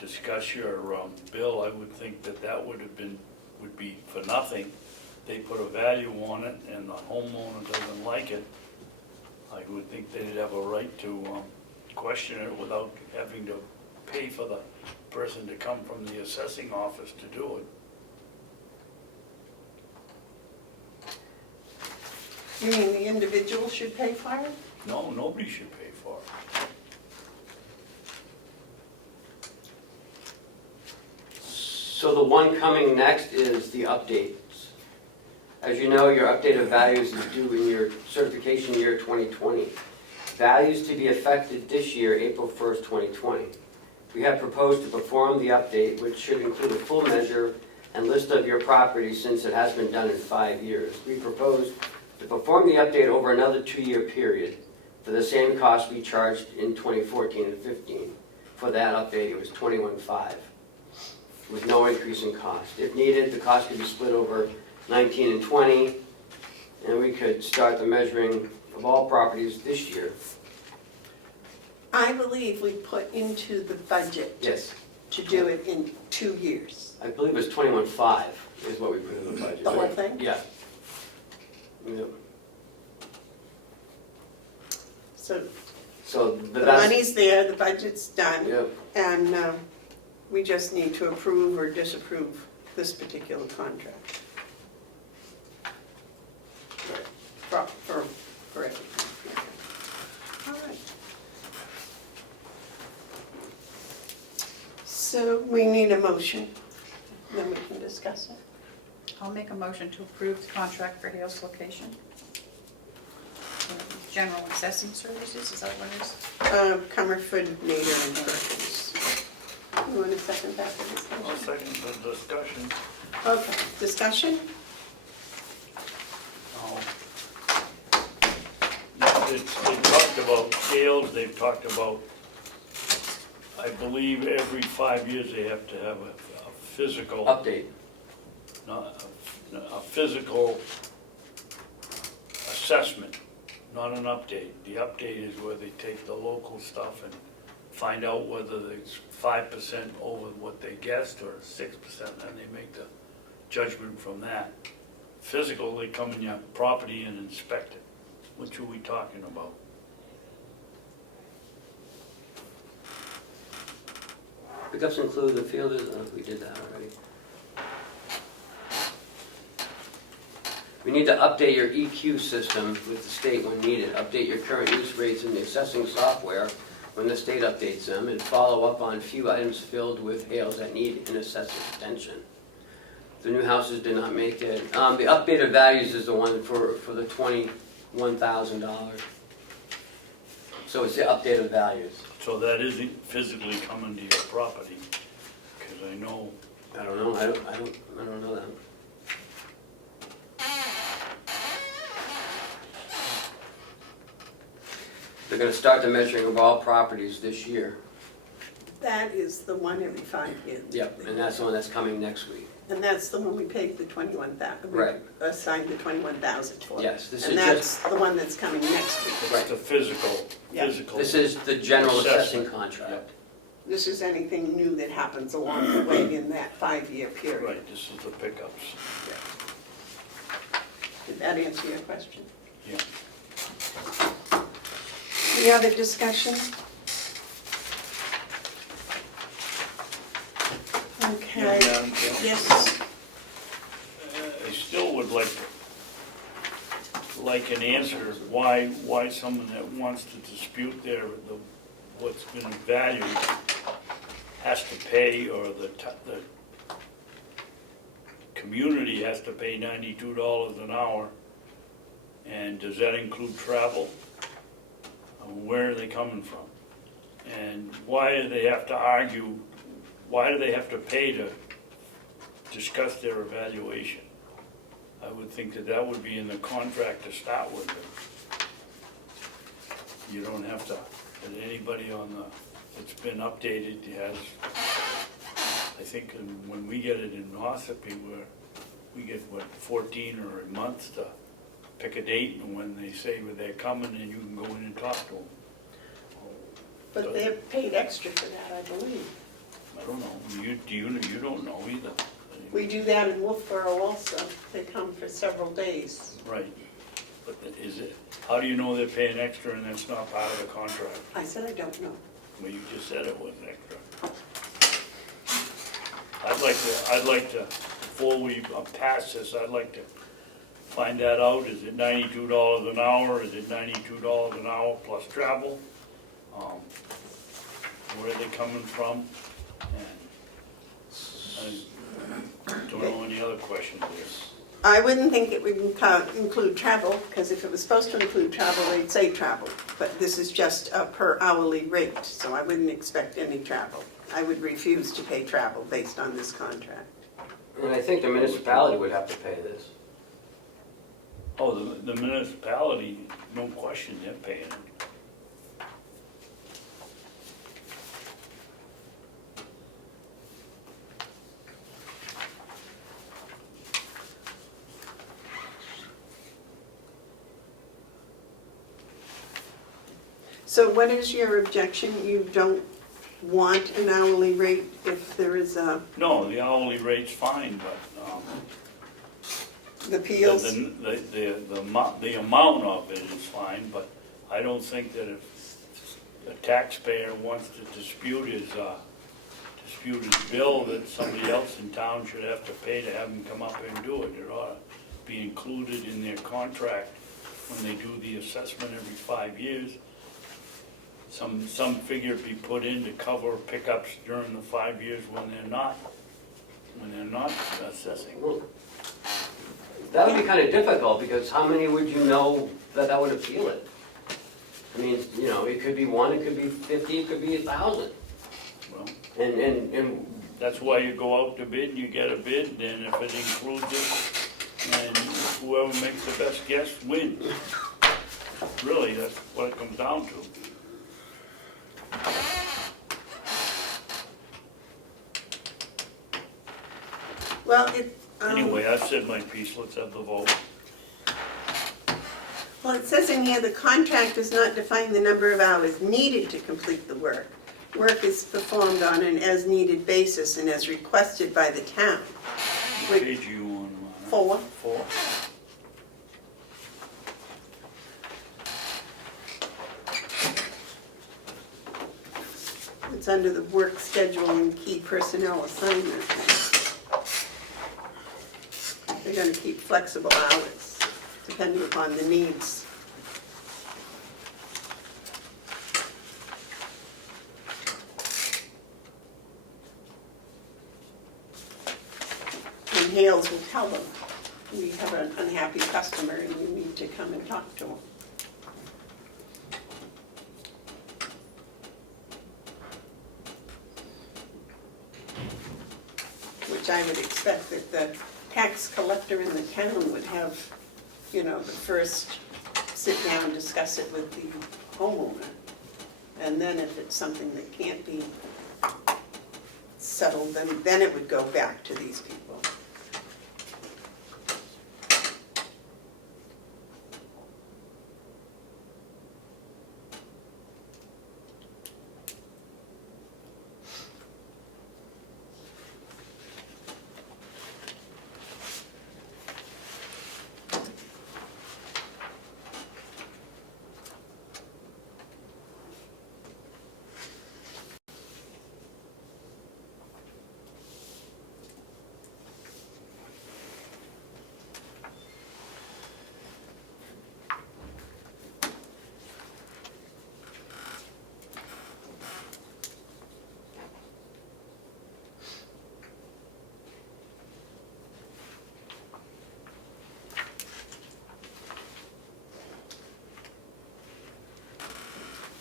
discuss your bill. I would think that would be for nothing. They put a value on it and the homeowner doesn't like it. I would think they'd have a right to question it without having to pay for the person to come from the assessing office to do it. You mean the individual should pay for it? No, nobody should pay for it. So the one coming next is the updates. As you know, your updated values is due in your certification year 2020. Values to be affected this year, April 1st, 2020. We have proposed to perform the update, which should include a full measure and list of your properties since it has been done in 5 years. We propose to perform the update over another 2-year period for the same cost we charged in 2014 and 15. For that update, it was $21,500 with no increase in cost. If needed, the cost could be split over 19 and 20, and we could start the measuring of all properties this year. I believe we put into the budget Yes, to do it in 2 years. I believe it was $21,500 is what we put in the budget. The whole thing? Yeah. Yep. So So the that's, money's there, the budget's done, yep. and we just need to approve or disapprove this particular contract. For everything. All right. So we need a motion, then we can discuss it. I'll make a motion to approve the contract for Hales location. General assessing services, is that what it is? Comerford, Nader, and Perkins. You want a second that for I'll discussion? second the discussion. Okay, discussion? they've talked about scales, they've talked about, I believe every 5 years they have to have a physical, Update. not a physical assessment, not an update. The update is where they take the local stuff and find out whether it's 5% over what they guessed or 6%, and they make the judgment from that. Physical, they come in your property and inspect it. Which are we talking about? Pickups include the field, we did that already. We need to update your EQ system with the state when needed. Update your current use rates in the assessing software when the state updates them, and follow up on few items filled with hails that need an assessor's attention. The new houses did not make it. The updated values is the one for the $21,000. So it's the updated values. So that isn't physically coming to your property, because I know, I don't know, I don't know that. They're gonna start the measuring of all properties this year. That is the one every 5 years. Yep, and that's the one that's coming next week. And that's the one we paid the 21,000. Right. Assigned the 21,000 for. Yes, this And is that's the one that's coming next week. it's the physical. This is the general assessing Assessment. contract. This is anything new that happens along the way in that 5-year period. Right, this is the pickups. Did that answer your question? Yeah. Any other discussion? Okay. Yes. I still would like an answer, why someone that wants to dispute what's been valued has to pay, or the community has to pay $92 an hour, and does that include travel? Where are they coming from? And why do they have to argue, why do they have to pay to discuss their evaluation? I would think that would be in the contract to start with. You don't have to, and anybody it's been updated, has, I think when we get it in Ossipee, where we get, 14 or a month to pick a date, and when they say where they're coming, and you can go in and talk to them. But they're paid extra for that, I believe. I don't know, you don't know either. We do that in Wolfboro also. They come for several days. Right, but how do you know they're paying extra and that's not part of the contract? I said I don't know. Well, you just said it was extra. I'd like to, before we pass this, I'd like to find that out. Is it $92 an hour? Is it $92 an hour plus travel? Where are they coming from? And I don't know any other questions there. I wouldn't think it would include travel, because if it was supposed to include travel, they'd say travel. But this is just a per hourly rate, so I wouldn't expect any travel. I would refuse to pay travel based on this contract. And I think the municipality would have to pay this. Oh, the municipality, no question, they're paying it. So what is your objection? You don't want an hourly rate if there is a, No, the hourly rate's fine, but the appeals? the amount of it is fine, but I don't think that if a taxpayer wants to dispute his bill, that somebody else in town should have to pay to have him come up and do it. It ought to be included in their contract when they do the assessment every 5 years. Some figure be put in to cover pickups during the 5 years when they're not assessing. Well, that would be kind of difficult, because how many would you know that would appeal it? I mean, you know, it could be 1, it could be 50, it could be 1,000. Well, And that's why you go out to bid, and you get a bid, and if it includes it, and whoever makes the best guess wins. Really, that's what it comes down to. Well, Anyway, I've said my piece, let's have the vote. well, it says in here, the contract does not define the number of hours needed to complete the work. Work is performed on an as-needed basis and as requested by the town. What page you on? 4. 4? It's under the work schedule and key personnel assignment. They're gonna keep flexible hours, depending upon the needs. And Hales will tell them, we have an unhappy customer and you need to come and talk to them. Which I would expect that the tax collector in the town would have, you know, the first sit down, discuss it with the homeowner. And then if it's something that can't be settled, then it would go back to these people.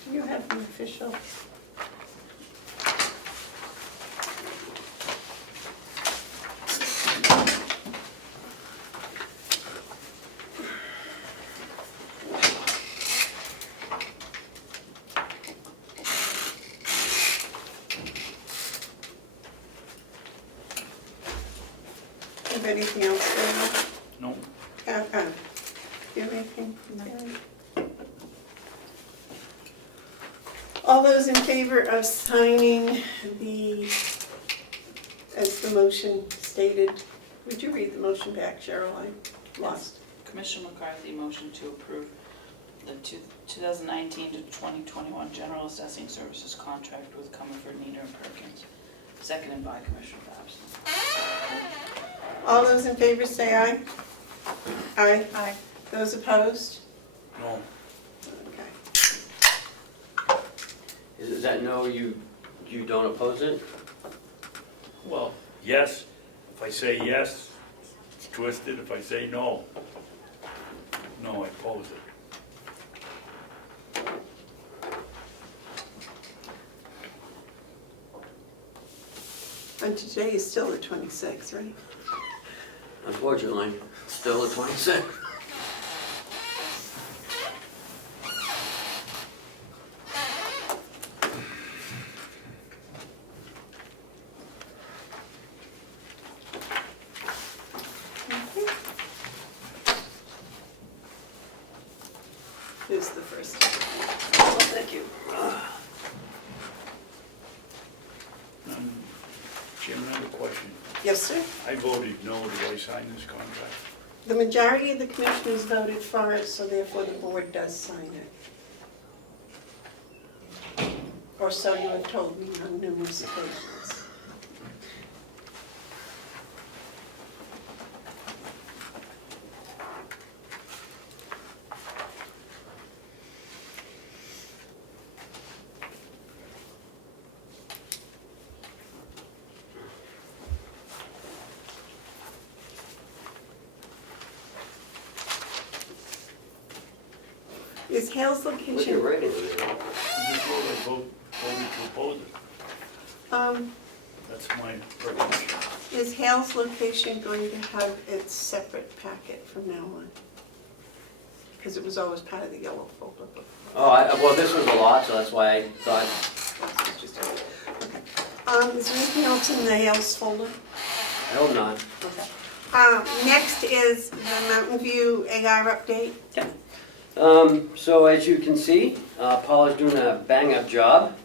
Do you have the official? Have anything else going on? No? Do you have anything? Karen? All those in favor of signing the, as the motion stated, would you read the motion back, Cheryl? I lost. Commissioner McCarthy motion to approve the 2019 to 2021 General Assessing Services contract with Comeau, Nieder and Perkins. Seconded by Commissioner Babson. All those in favor say aye. Aye. Aye. Those opposed? No. Okay. Is that no, you don't oppose it? Well, yes. If I say yes, it's twisted. If I say no, no, I oppose it. And today is still the 26th, right? Unfortunately, still at 26. Here's the first. Oh, thank you. Chairman, I have a question. Yes, sir. I voted no. Do I sign this contract? The majority of the commissioners voted for it, so therefore the board does sign it. Or so you have told me on numerous occasions. Is Hale's Look at your location, rating there. Just voted to oppose it. That's my recommendation. is Hale's location going to have its separate packet from now on? because it was always part of the yellow folder. But Well, this was a lot, so that's why I thought, this is just okay. Is there anything else in the else folder? I hope not. Okay. Next is the Mountain View AR update. So as you can see, Paula's doing a bang-up job.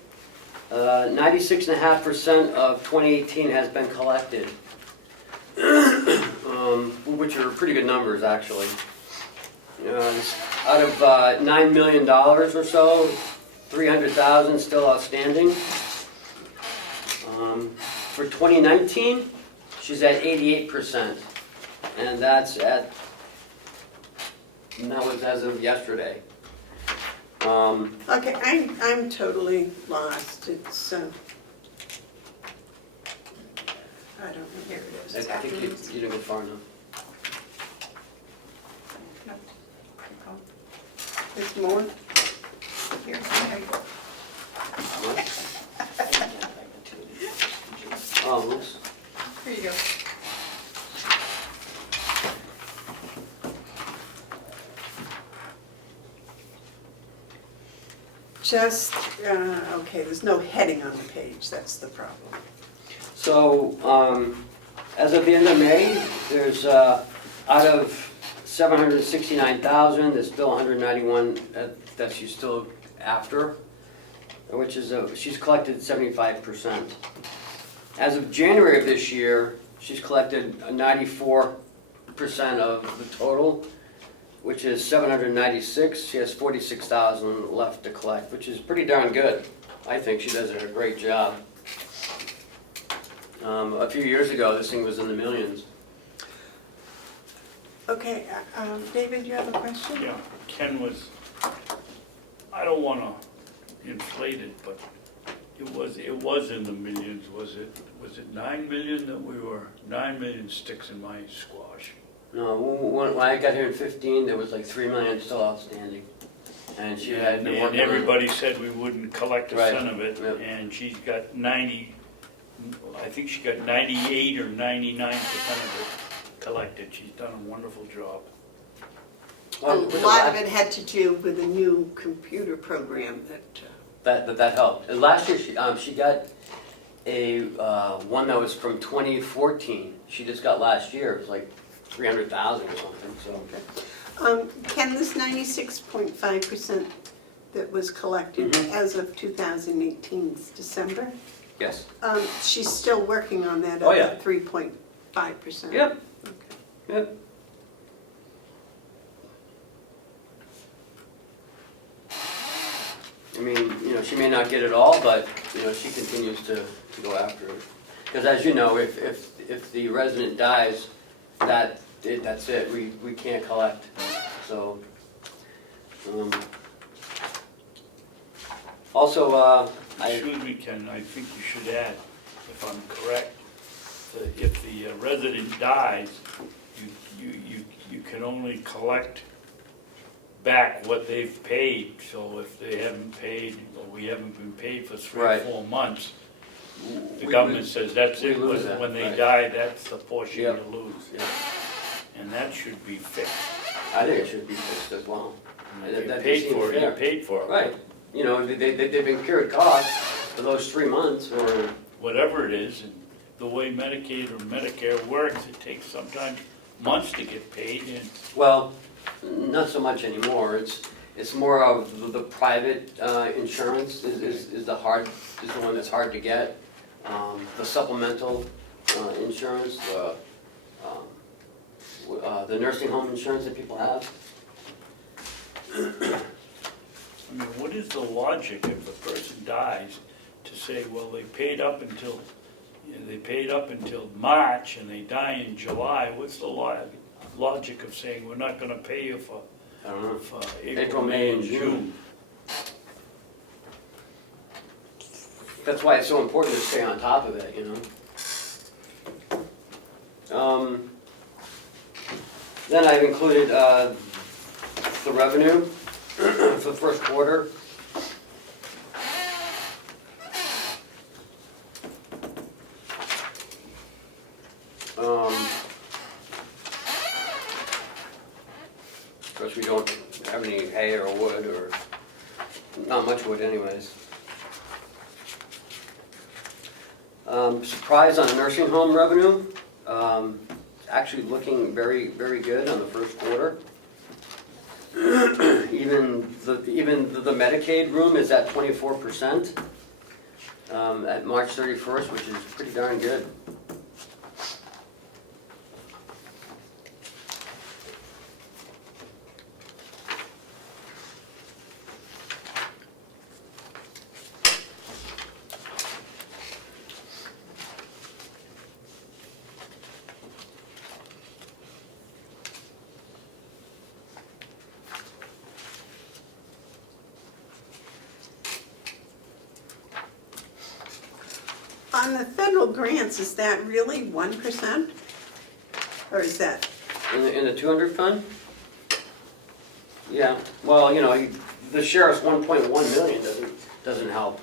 96.5% of 2018 has been collected, which are pretty good numbers, actually. Out of $9 million or so, 300,000 still outstanding. For 2019, she's at 88%, and that was as of yesterday. Okay, I'm totally lost. It's, I don't know, here it is. I It's think after- you didn't go far enough. No. It's more. Here, there you go. Oh, oops. Here you go. Just, okay, there's no heading on the page, that's the problem. So, as of the end of May, there's, out of 769,000, there's still 191 that she's still after, which is, she's collected 75%. As of January of this year, she's collected 94% of the total, which is 796. She has 46,000 left to collect, which is pretty darn good. I think she does a great job. A few years ago, this thing was in the millions. Okay, David, you have a question? Yeah, Ken was, I don't wanna inflate it, but it was in the millions, was it 9 million that we were, 9 million sticks in my squash? No, when I got here in 15, there was like 3 million still outstanding. And she had been And working on it. everybody said we wouldn't collect a Right, cent of it, yep. and she's got 90, I think she got 98 or 99% of it collected. She's done a wonderful job. A Well, with the lot of la- it had to do with a new computer program that, That helped. And last year, she got a, one that was from 2014. She just got last year, it was like 300,000 or something, so. Ken, this 96.5% that was collected Mhm. as of 2018's December, Yes. she's still working on that Oh, other yeah. 3.5%. Yep, Okay. yep. I mean, she may not get it all, but, she continues to go after it. Because as you know, if the resident dies, that's it, we can't collect, so. Also, Excuse me, Ken, I think you should add, if I'm correct, that if the resident dies, you can only collect back what they've paid. So if they haven't paid, or we haven't been paid for 3 or Right. 4 months, the we government lose- says that's we it, lose that, when they right. die, that's the portion Yep. you lose. Yeah, And that should be fixed. I think it should be fixed as well. If That you paid seems for it, you fair. paid for it. Right, they've been cured costs for those 3 months, or, Whatever it is, and the way Medicaid or Medicare works, it takes sometimes months to get paid, and well, not so much anymore. It's more of the private insurance is the one that's hard to get. The supplemental insurance, the nursing home insurance that people have. I mean, what is the logic if the person dies to say, well, they paid up until March and they die in July? What's the logic of saying we're not gonna pay you for I don't know. April, May, and June? That's why it's so important to stay on top of it, Then I've included the revenue for the first quarter. Because we don't have any hay or wood, or not much wood anyways. Surprise on nursing home revenue. Actually looking very, very good on the first quarter. Even the Medicaid room is at 24% at March 31st, which is pretty darn good. On the federal grants, is that really 1%? Or is that, In the 200 fund? Yeah, well, you know, the sheriff's 1.1 million doesn't help.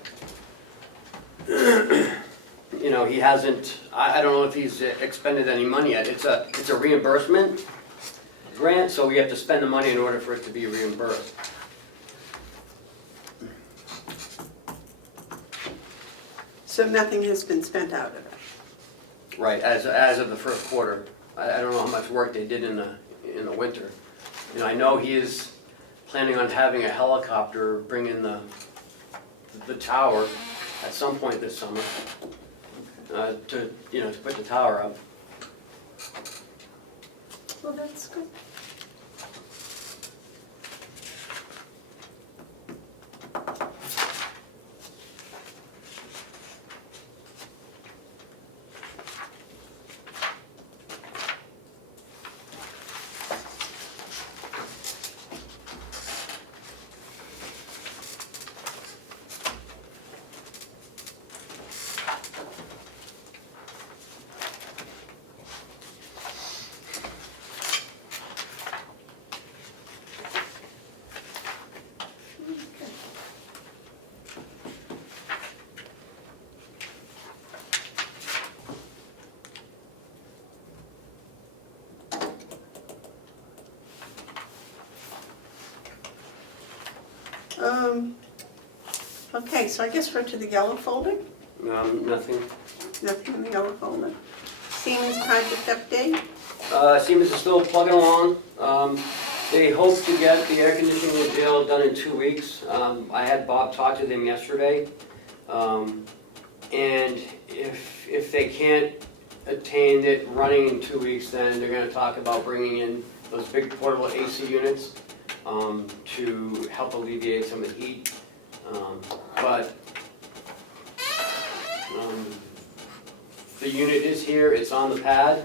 You know, he hasn't, I don't know if he's expended any money yet. It's a reimbursement grant, so we have to spend the money in order for it to be reimbursed. so nothing has been spent out of it? Right, as of the first quarter. I don't know how much work they did in the winter. You know, I know he is planning on having a helicopter bring in the tower at some point this summer, to put the tower up. Well, that's good. Okay, so I guess we're to the yellow folder? Nothing. Nothing in the yellow folder. Siemens project update? Siemens is still plugging along. They hope to get the air conditioning in the jail done in 2 weeks. I had Bob talk to them yesterday. And if they can't attain it running in 2 weeks, then they're gonna talk about bringing in those big portable AC units to help alleviate some of the heat. But the unit is here, it's on the pad,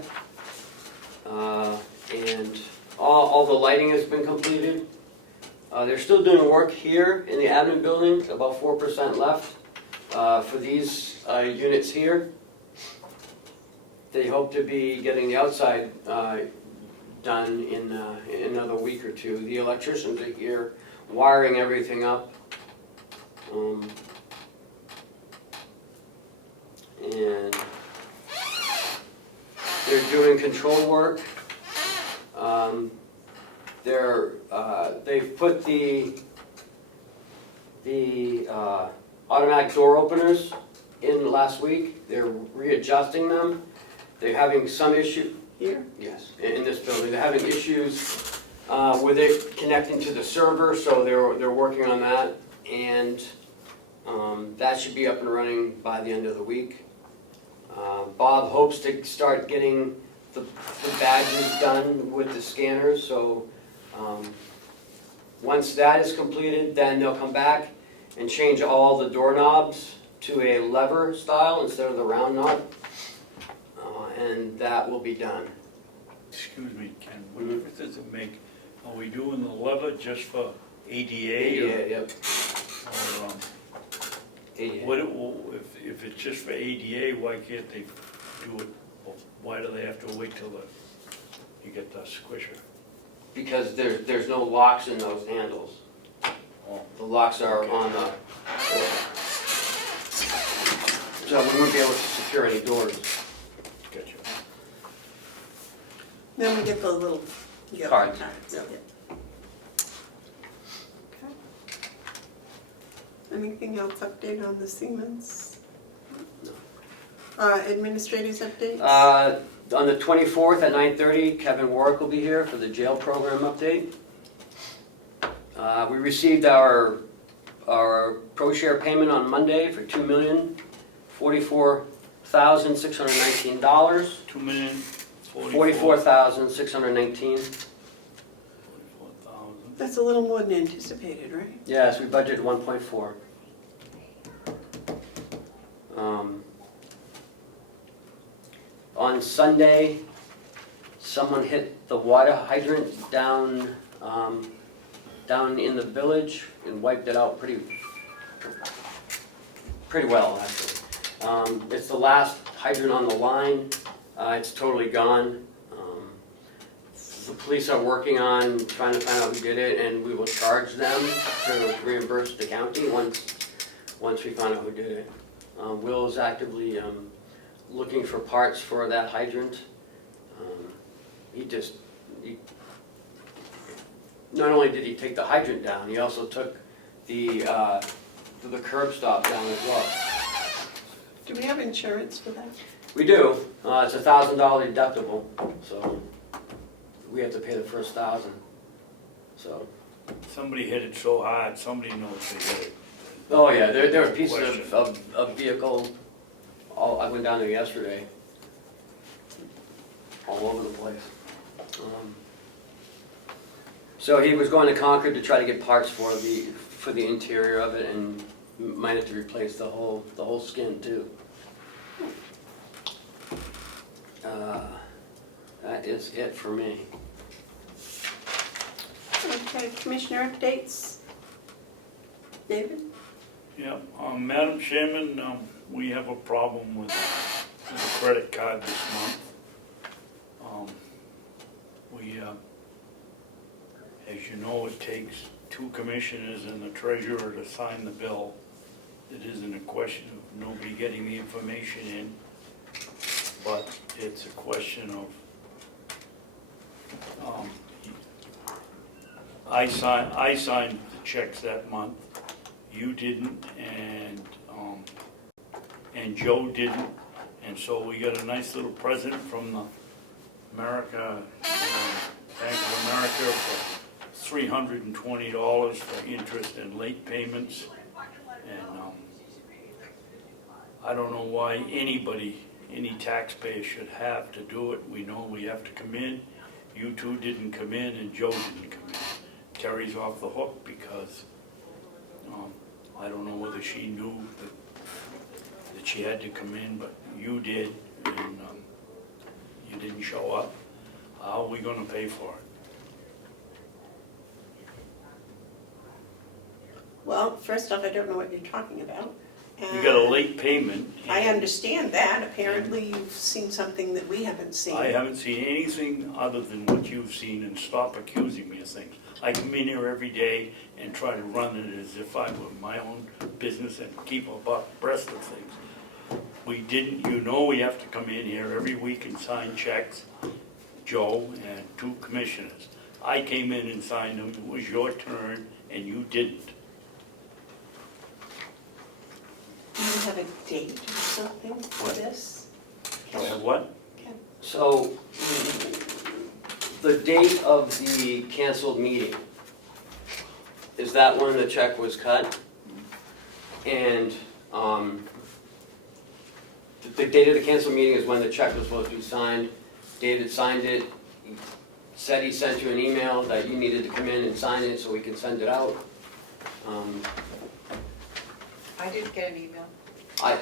and all the lighting has been completed. They're still doing work here in the admin building, about 4% left for these units here. They hope to be getting the outside done in another week or two. The electricians are here wiring everything up. And they're doing control work. They've put the automatic door openers in last week. They're readjusting them. They're having some issue. Here? Yes, in this building. They're having issues with it connecting to the server, so they're working on that. And that should be up and running by the end of the week. Bob hopes to start getting the badges done with the scanners, so once that is completed, then they'll come back and change all the doorknobs to a lever style instead of the round knob, and that will be done. Excuse me, Ken, what difference does it make? Are we doing the lever just for ADA? ADA, yep. Or, ADA. what, if it's just for ADA, why can't they do it, why do they have to wait till you get the squisher? Because there's no locks in those handles. Oh, The locks are Okay. on the, so we wouldn't be able to secure any doors. gotcha. Then we get the little yellow Cards, cards. yeah. Yeah. Anything else update on the Siemens? No. Administrators updates? On the 24th at 9:30, Kevin Warwick will be here for the jail program update. We received our pro share payment on Monday for $2,044,619. $44,619. That's a little more than anticipated, right? Yes, we budgeted 1.4. On Sunday, someone hit the water hydrant down in the village and wiped it out pretty well, actually. It's the last hydrant on the line. It's totally gone. The police are working on trying to find out who did it, and we will charge them to reimburse the county once we find out who did it. Will is actively looking for parts for that hydrant. Not only did he take the hydrant down, he also took the curb stop down as well. Do we have insurance for that? We do. It's a $1,000 deductible, so we have to pay the first $1,000. So. Somebody hit it so hard, somebody knows they hit it. Oh yeah, there were pieces of vehicle. I went down there yesterday. All over the place. So he was going to Concord to try to get parts for the interior of it, and might have to replace the whole skin too. That is it for me. Okay, commissioner updates? David? Yeah, Madam Chairman, we have a problem with the credit card this month. As you know, it takes 2 commissioners and the treasurer to sign the bill. It isn't a question of nobody getting the information in, but it's a question of, I signed the checks that month. You didn't, and Joe didn't, and so we got a nice little present from the Bank of America for $320 for interest and late payments, and I don't know why any taxpayer should have to do it. We know we have to come in. You two didn't come in, and Joe didn't come in. Terry's off the hook because I don't know whether she knew that she had to come in, but you did, and you didn't show up. How are we going to pay for it? Well, first off, I don't know what you're talking about. You got a late payment. I understand that. Apparently you've seen something that we haven't seen. I haven't seen anything other than what you've seen, and stop accusing me of things. I come in here every day and try to run it as if I were my own business and keep abreast of things. We didn't, we have to come in here every week and sign checks, Joe and 2 commissioners. I came in and signed them, it was your turn, and you didn't. Do you have a date or something for this? Do I have what? So, the date of the canceled meeting, is that when the check was cut? And the date of the canceled meeting is when the check was supposed to be signed. David signed it, he said he sent you an email that you needed to come in and sign it so we can send it out. I didn't get an email. I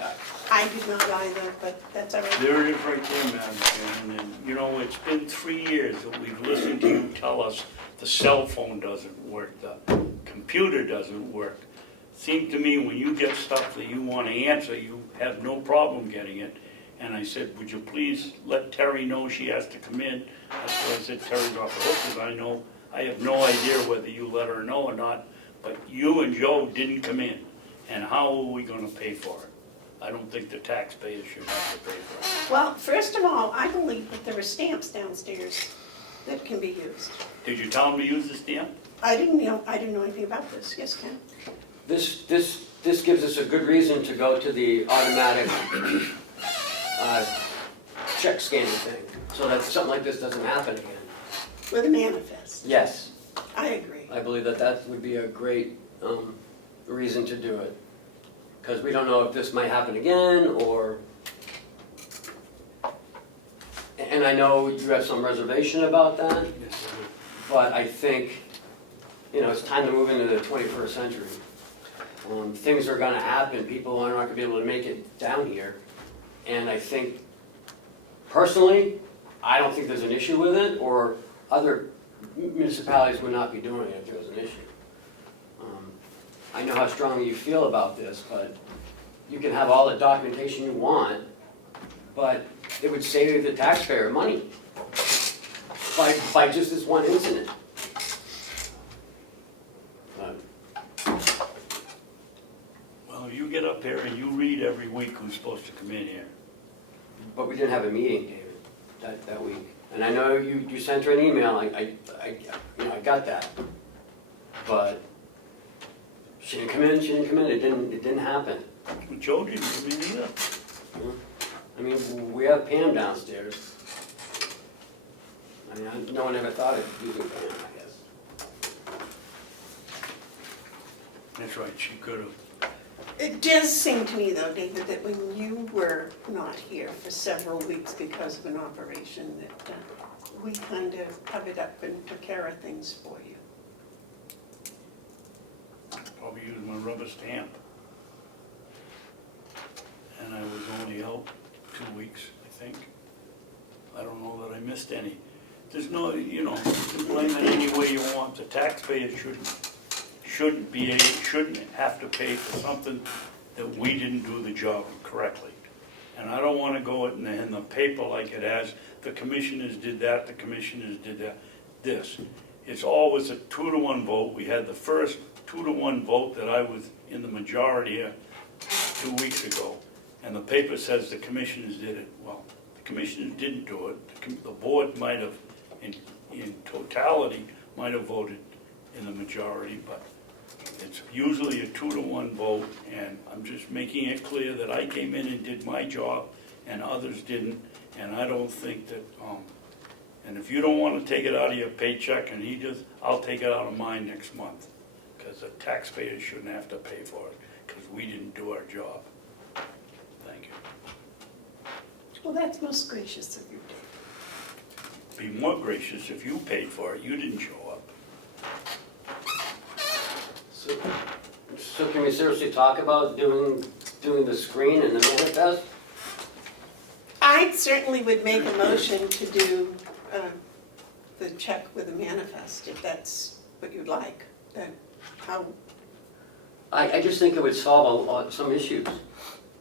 did not either, but that's all right. There it is right there, Madam Chairman, and it's been 3 years that we've listened to you tell us the cell phone doesn't work, the computer doesn't work. Seemed to me when you get stuff that you want to answer, you have no problem getting it. And I said, would you please let Terry know she has to come in? That's why I said Terry's off the hook, because I have no idea whether you let her know or not, but you and Joe didn't come in. And how are we going to pay for it? I don't think the taxpayers should have to pay for it. Well, first of all, I believe that there are stamps downstairs that can be used. Did you tell them to use the stamp? I didn't know anything about this. Yes, Ken? This this gives us a good reason to go to the automatic check scanning thing, so that something like this doesn't happen again. With a manifest. Yes, I agree. I believe that that would be a great reason to do it. Because we don't know if this might happen again, or... And I know you have some reservation about that, Yes, I would. but I think, you know, it's time to move into the 21st century. Things are gonna happen, people are not gonna be able to make it down here. And I think, personally, I don't think there's an issue with it, or other municipalities would not be doing it if there was an issue. I know how strongly you feel about this, but you can have all the documentation you want, but it would save the taxpayer money by just this one incident. Well, you get up here and you read every week who's supposed to come in here. But we didn't have a meeting, David, that week. And I know you sent her an email, I got that. But she didn't come in, it didn't happen. Well, Joe didn't come in either. I mean, we have Pam downstairs. I mean, no one ever thought of using Pam, I guess. That's right, she could have. It does seem to me though, David, that when you were not here for several weeks because of an operation, that we kind of covered up and took care of things for you. Probably used my rubber stamp. And I was only out 2 weeks, I think. I don't know that I missed any. There's no, you know, you can blame it any way you want. The taxpayer shouldn't have to pay for something that we didn't do the job correctly. And I don't want to go in the paper like it has, the commissioners did that, the commissioners did that, this. It's always a 2-to-1 vote. We had the first 2-to-1 vote that I was in the majority here 2 weeks ago. And the paper says the commissioners did it. Well, the commissioners didn't do it. The board might have, in totality, might have voted in the majority, but it's usually a 2-to-1 vote, and I'm just making it clear that I came in and did my job, and others didn't, and I don't think that, and if you don't want to take it out of your paycheck, and I'll take it out of mine next month, because the taxpayers shouldn't have to pay for it, because we didn't do our job. Thank you. Well, that's most gracious of you, David. Be more gracious if you paid for it, you didn't show up. So can we seriously talk about doing the screen and the manifest? I certainly would make a motion to do the check with a manifest, if that's what you'd like. How, I just think it would solve some issues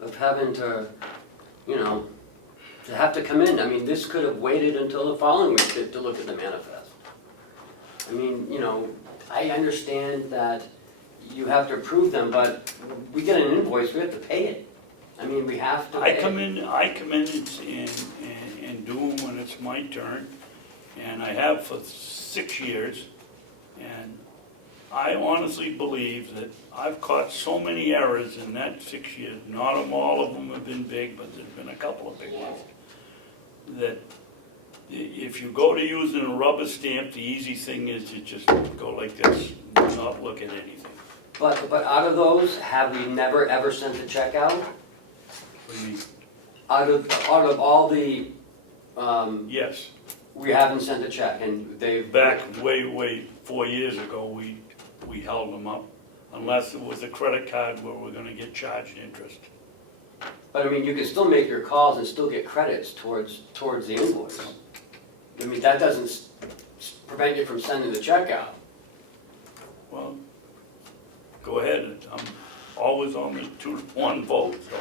of having to, you know, to have to come in. I mean, this could have waited until the following week to look at the manifest. I mean, you know, I understand that you have to approve them, but we get an invoice, we have to pay it. I mean, we have to pay I come it. in and do them when it's my turn, and I have for 6 years, and I honestly believe that I've caught so many errors in that 6 years, not all of them have been big, but there's been a couple of big ones, that if you go to using a rubber stamp, the easy thing is to just go like this, not look at anything. But out of those, have we never ever sent a check out? What do you mean? Out of all the, Yes, we haven't sent a check, and they've... back way 4 years ago, we held them up, unless it was a credit card where we're gonna get charged interest. But I mean, you can still make your calls and still get credits towards the invoice. I mean, that doesn't prevent you from sending the check out. Well, go ahead, I'm always on the 2-to-1 vote, so.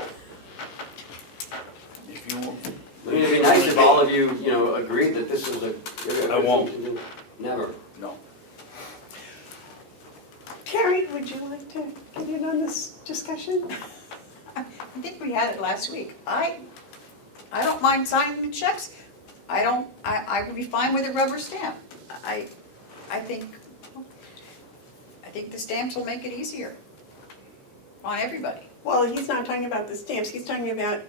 If you want. I mean, it'd be nice if all of you, you know, agreed that this was a good thing I won't. to do. Never. No. Carrie, would you like to get in on this discussion? I think we had it last week. I don't mind signing the checks. I would be fine with a rubber stamp. I think the stamps will make it easier. on everybody. Well, he's not talking about the stamps, he's talking about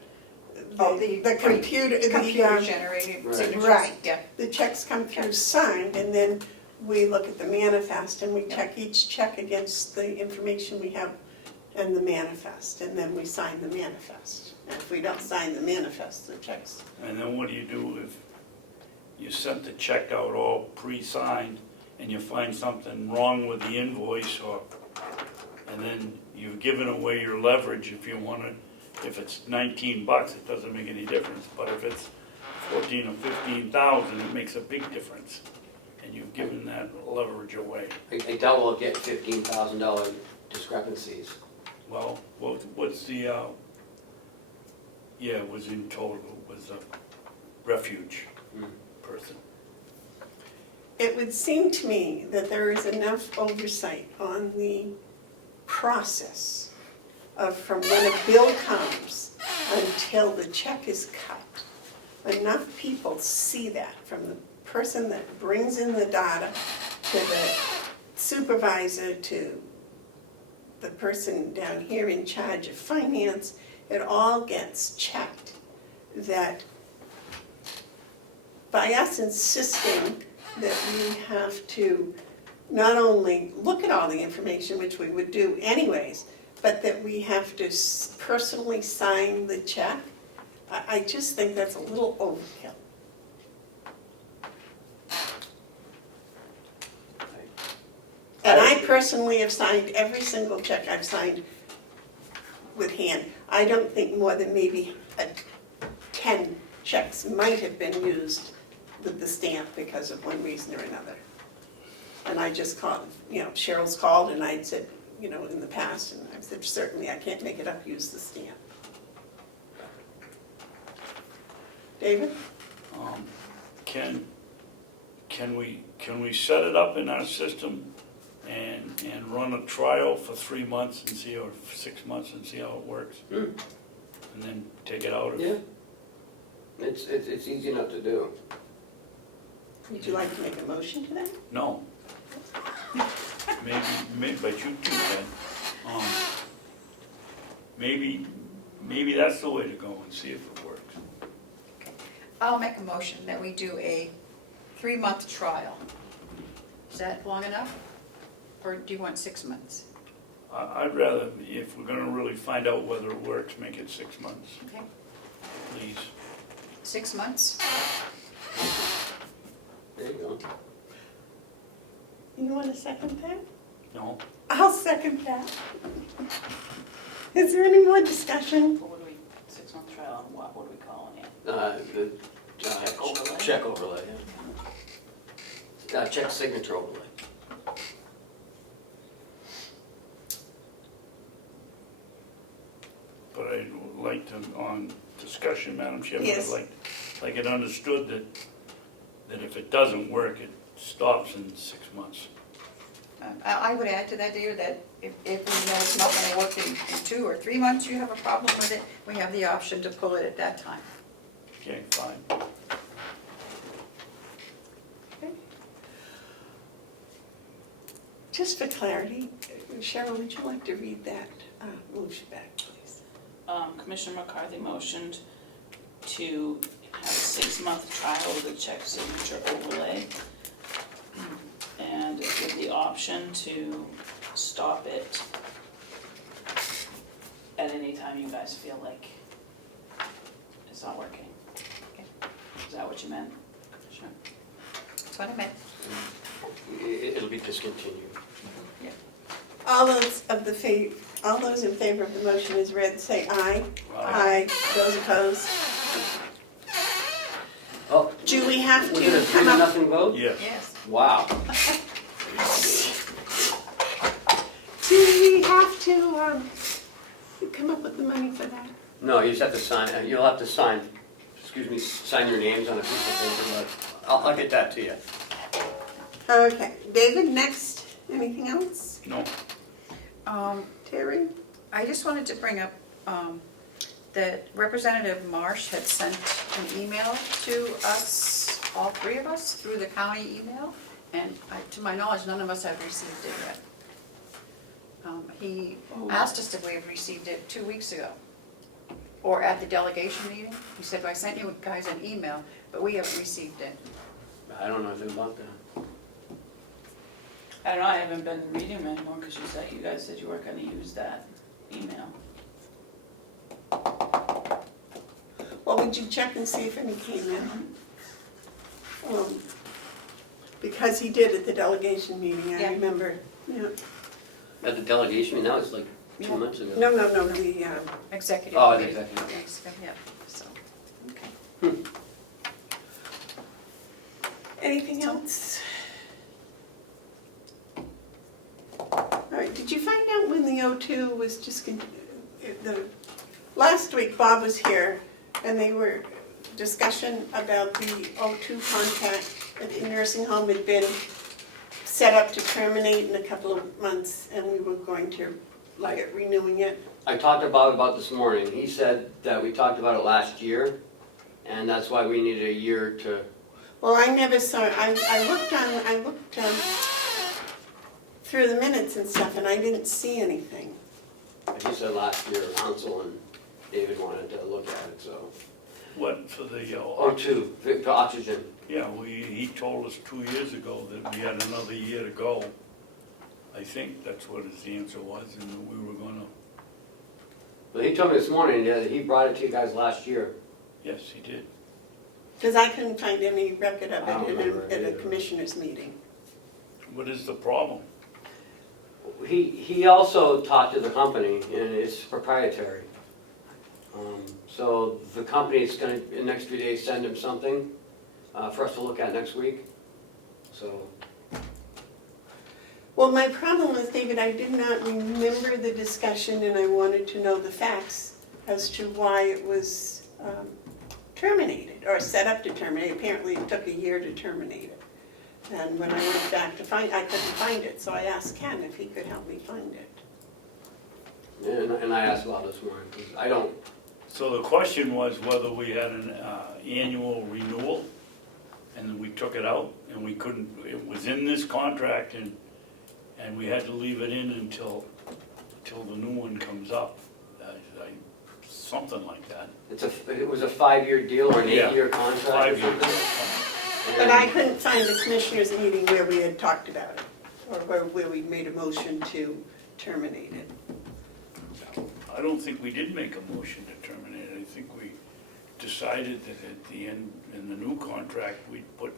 Oh, the computer, Computer generated Right. signatures. Right. Yeah, the checks come through signed, and then we look at the manifest, and we check each check against the information we have and the manifest, and then we sign the manifest. And if we don't sign the manifest, the checks, And then what do you do if you sent the check out all pre-signed and you find something wrong with the invoice and then you've given away your leverage if you want to, if it's $19, it doesn't make any difference. But if it's 14 or 15,000, it makes a big difference. And you've given that leverage away. I doubt we'll get $15,000 discrepancies. Well, what's the, it was in total, it was a refuge person. it would seem to me that there is enough oversight on the process of from when a bill comes until the check is cut. Enough people see that, from the person that brings in the data to the supervisor to the person down here in charge of finance, it all gets checked. That by us insisting that we have to not only look at all the information, which we would do anyways, but that we have to personally sign the check, I just think that's a little overkill. And I personally have signed every single check I've signed with hand. I don't think more than maybe 10 checks might have been used with the stamp because of one reason or another. And I just called, Cheryl's called and I'd said, in the past, and I've said, certainly I can't make it up, use the stamp. David? Can we set it up in our system and run a trial for 3 months and see, or 6 months and see how it works? And then take it out? Yeah. It's easy enough to do. Would you like to make a motion to that? No. Maybe, but you too, Ken. Maybe that's the way to go and see if it works. I'll make a motion that we do a 3-month trial. Is that long enough? Or do you want 6 months? I'd rather, if we're gonna really find out whether it works, make it 6 months, Okay, please. 6 months? There you go. You want to second that? No? I'll second that. Is there any more discussion? What would we, 6-month trial on what are we calling it? Check overlay? Check overlay, yeah. Check signature overlay. But I'd like to, on discussion, Madam Chairman, Yes. I'd like it understood that if it doesn't work, it stops in 6 months. I would add to that, David, that if we know it's not gonna work in 2 or 3 months, you have a problem with it, we have the option to pull it at that time. Okay, fine. Just for clarity, Cheryl, would you like to read that motion back, please? Commissioner McCarthy motioned to have a 6-month trial with a check signature overlay. And with the option to stop it at any time you guys feel like it's not working. Is that what you meant? Sure. That's what I meant. It'll be discontinued. All those in favor of the motion as read, say aye. Aye. Those opposed? Oh, Do we have was to it a 3 come to up? nothing vote? Yes. Yes. Wow. Do we have to come up with the money for that? No, you just have to sign, you'll have to sign your names on a piece of paper, but I'll get that to you. Okay, David, next. Anything else? No? Terry? I just wanted to bring up that Representative Marsh had sent an email to us, all 3 of us, through the county email, and to my knowledge, none of us have received it He asked us if we had received it 2 weeks ago, or at the delegation meeting. He said, "Well, I sent you guys an email, but we haven't received it." I don't know anything about that. I don't know, I haven't been reading them anymore because you guys said you weren't gonna use that email. Well, would you check and see if any came in? Because he did at the delegation meeting, I Yeah. remember, yeah. At the delegation, now it's like 2 Yeah. months ago. No, the, Executive. Oh, the meeting. executive. Yes, yeah, so, okay. anything else? All right, did you find out when the O2 was last week Bob was here and they were discussion about the O2 contract at the nursing home had been set up to terminate in a couple of months and we were going to look at renewing it. I talked to Bob about this morning. He said that we talked about it last year, and that's why we needed a year to, Well, I never saw, I looked through the minutes and stuff and I didn't see anything. he said last year, Hansel and David wanted to look at it, so. What, for the, O2, for oxygen. yeah, he told us 2 years ago that we had another year to go. I think that's what his answer was, and that we were gonna, But he told me this morning that he brought it to you guys last year. yes, he did. Because I couldn't find any record of I don't it remember at a either. commissioners meeting. What is the problem? He also talked to the company, and it's proprietary. So the company's gonna, in the next few days, send him something for us to look at next week. So, Well, my problem was, David, I did not remember the discussion and I wanted to know the facts as to why it was terminated or set up to terminate. Apparently it took a year to terminate it. And when I went back to find, I couldn't find it, so I asked Ken if he could help me find it. and I asked Bob this morning, because I don't, So the question was whether we had an annual renewal, and we took it out, and we couldn't, it was in this contract, and we had to leave it in until the new one comes up. Something like that. it was a 5-year deal or an Yeah, 8-year contract or 5 years. something. But I couldn't find the commissioners meeting where we had talked about it, or where we made a motion to terminate it. I don't think we did make a motion to terminate it. I think we decided that at the end, in the new contract, we'd put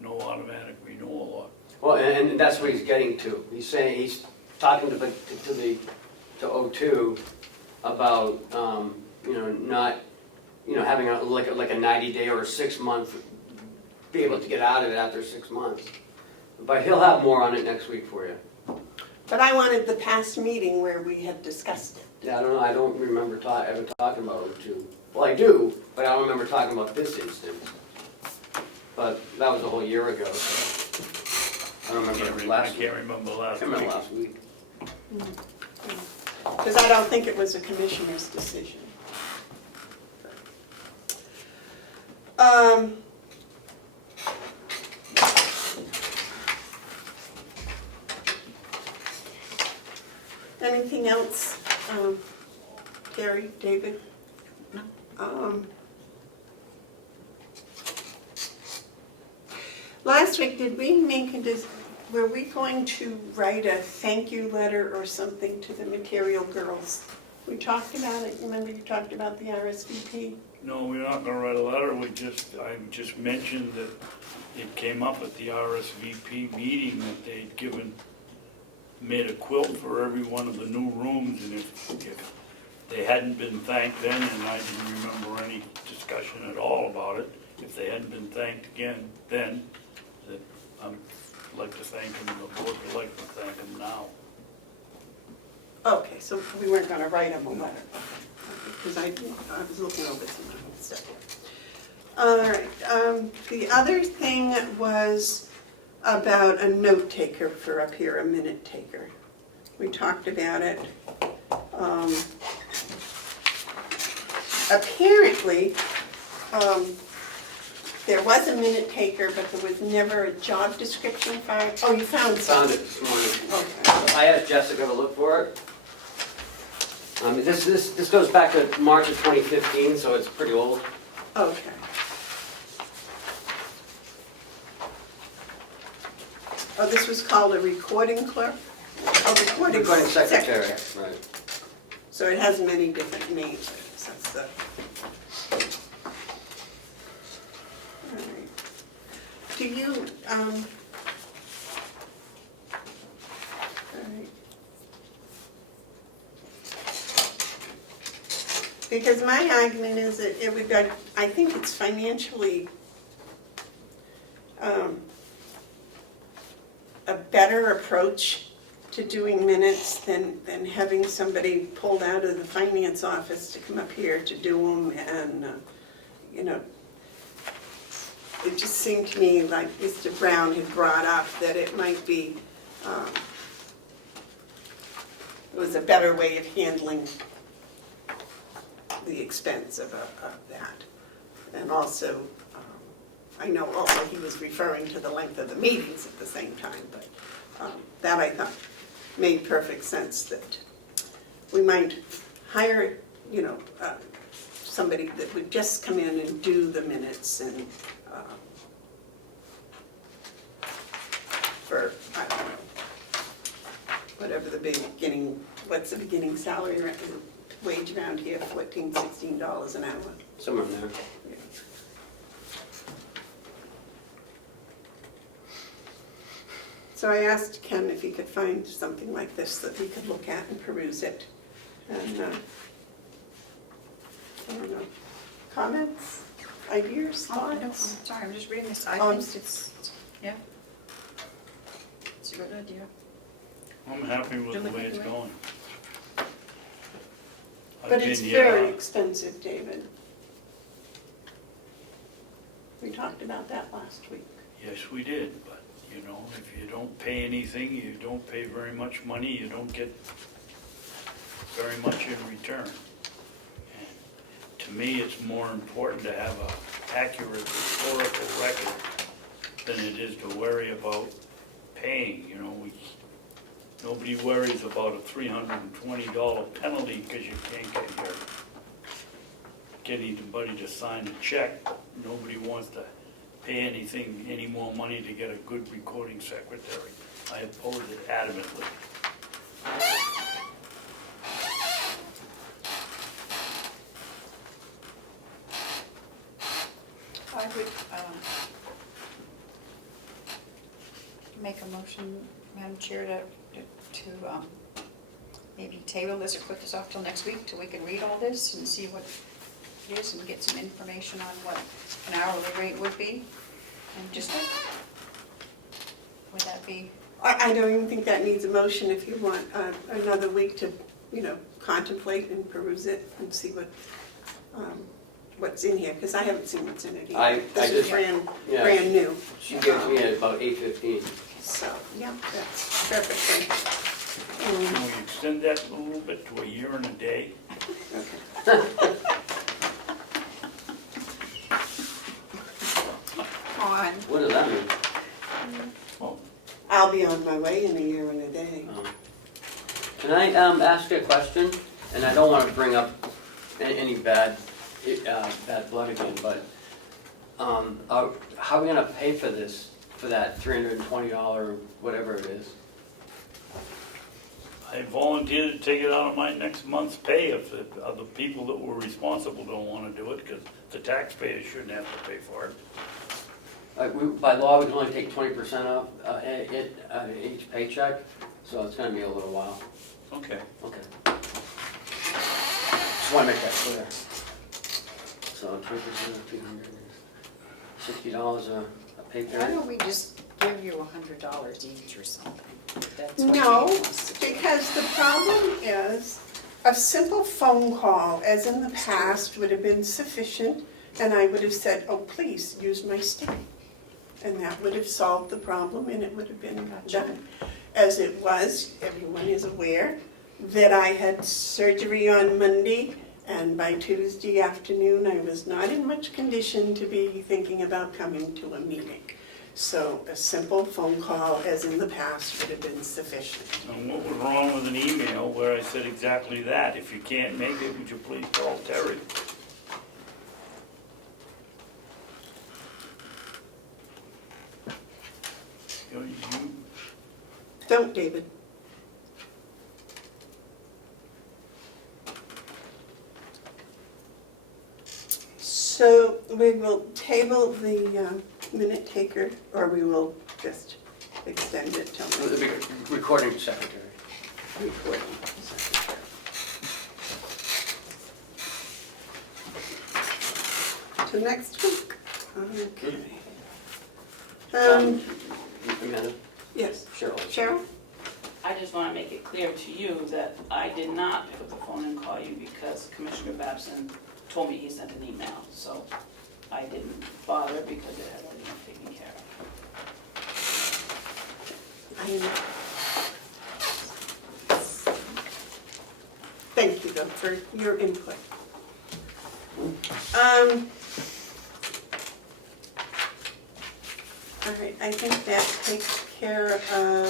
no automatic renewal Well, and that's what he's getting to. He's saying, he's talking to O2 about, not, having like a 90-day or a 6-month, be able to get out of it after 6 months. But he'll have more on it next week for you. But I wanted the past meeting where we had discussed it. Yeah, I don't know, I don't remember ever talking about O2. Well, I do, but I don't remember talking about this instance. But that was a whole year ago, so. I don't remember I last week. can't remember I last can't remember week. last week. Because I don't think it was a commissioner's decision. Anything else, Gary, David? No. Last week, did we make were we going to write a thank you letter or something to the material girls? We talked about it, remember you talked about the RSVP? No, we're not gonna write a letter. I just mentioned that it came up at the RSVP meeting that they'd made a quilt for every one of the new rooms, and if they hadn't been thanked then, and I didn't remember any discussion at all about it, if they hadn't been thanked again then, that I'd like to thank them, and the board would like to thank them now. Okay, so we weren't gonna write them a letter, because I was looking over some stuff. All right, the other thing was about a note taker for up here, a minute taker. We talked about it. Apparently, there was a minute taker, but there was never a job description for it. Oh, you found Found some? it this morning. Okay. I asked Jessica to look for it. This goes back to March of 2015, so it's pretty old. Okay. Oh, this was called a recording clerk? Oh, recording secretary. Right. So it has many different names. So it's the... All right. Do you, all right. Because my argument is that it would, I think it's financially a better approach to doing minutes than having somebody pulled out of the finance office to come up here to do them, and, you know, it just seemed to me like Mr. Brown had brought up that it might be, it was a better way of handling the expense of that. And also, I know also he was referring to the length of the meetings at the same time, but that I thought made perfect sense, that we might hire, you know, somebody that would just come in and do the minutes, and for, I don't know, whatever the beginning, what's the beginning salary, wage around here, $14, $16 an hour. Somewhere in there. Yeah. So I asked Ken if he could find something like this that we could look at and peruse it. And, I don't know, comments, ideas, Oh, no, I'm thoughts? sorry, I'm just reading this. I Oh, think it's, yeah. It's a good idea. I'm happy with the Julie, way it's you like going. But it's very expensive, David. We talked about that last week. Yes, we did, but, you know, if you don't pay anything, you don't pay very much money, you don't get very much in return. And to me, it's more important to have an accurate historical record than it is to worry about paying, you know. Nobody worries about a $320 penalty because you can't get anybody to sign a check. Nobody wants to pay any more money to get a good recording secretary. I oppose it adamantly. I would make a motion, Madam Chair, to maybe table this or put this off till next week till we can read all this and see what it is and get some information on what an hourly rate would be. And just, would that be? I don't even think that needs a motion. If you want another week to, you know, contemplate and peruse it and see what's in here, because I haven't seen what's in it either. This is brand new. She gave it to me at about 8:15. So, yeah, that's perfect. Can we extend that a little bit to a year and a day? Okay. On. What does that mean? Oh, I'll be on my way in a year and a day. Can I ask you a question? And I don't want to bring up any bad blood again, but how are we going to pay for this, for that $320, whatever it is? I volunteered to take it out of my next month's pay if the other people that were responsible don't want to do it, because the taxpayers shouldn't have to pay for it. By law, we can only take 20% off each paycheck, so it's going to be a little while. Okay. Okay. Just want to make that clear. So 20% of $360 a pay Why period. don't we just give you $100 each or something? That's what No, she wants to do. because the problem is, a simple phone call, as in the past, would have been sufficient, and I would have said, oh, please, use my stick. And that would have solved the problem, and it would have been done. As it was, everyone is aware that I had surgery on Monday, and by Tuesday afternoon, I was not in much condition to be thinking about coming to a meeting. So a simple phone call, as in the past, would have been sufficient. And what was wrong with an email where I said exactly that? If you can't make it, would you please call Terry? You Don't, David. So we will table the minute taker, or we will just extend it till The recording secretary. recording. To next week. Okay. Amanda, Yes, Cheryl. Cheryl? I just want to make it clear to you that I did not pick up the phone and call you because Commissioner Babson told me he sent an email, so I didn't bother because it had already been taken care Thank you, though, for your input. All right, I think that takes care of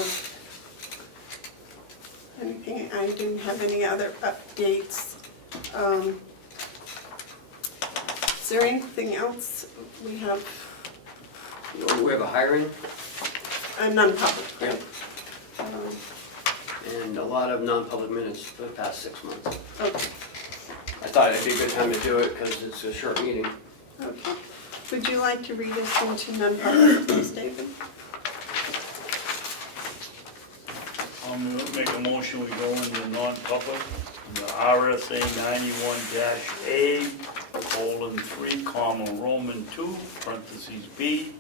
anything. I didn't have any other updates. Is there anything else we have? We have a hiring Non-public, right? Yep. And a lot of non-public minutes for the past 6 months. Okay, I thought it'd be a good time to do it because it's a short meeting. okay. Would you like to read us into non-public, please, David? I'm gonna make a motion, we go into non-public, the RSA 91-A:3, comma, Roman 2, parentheses B,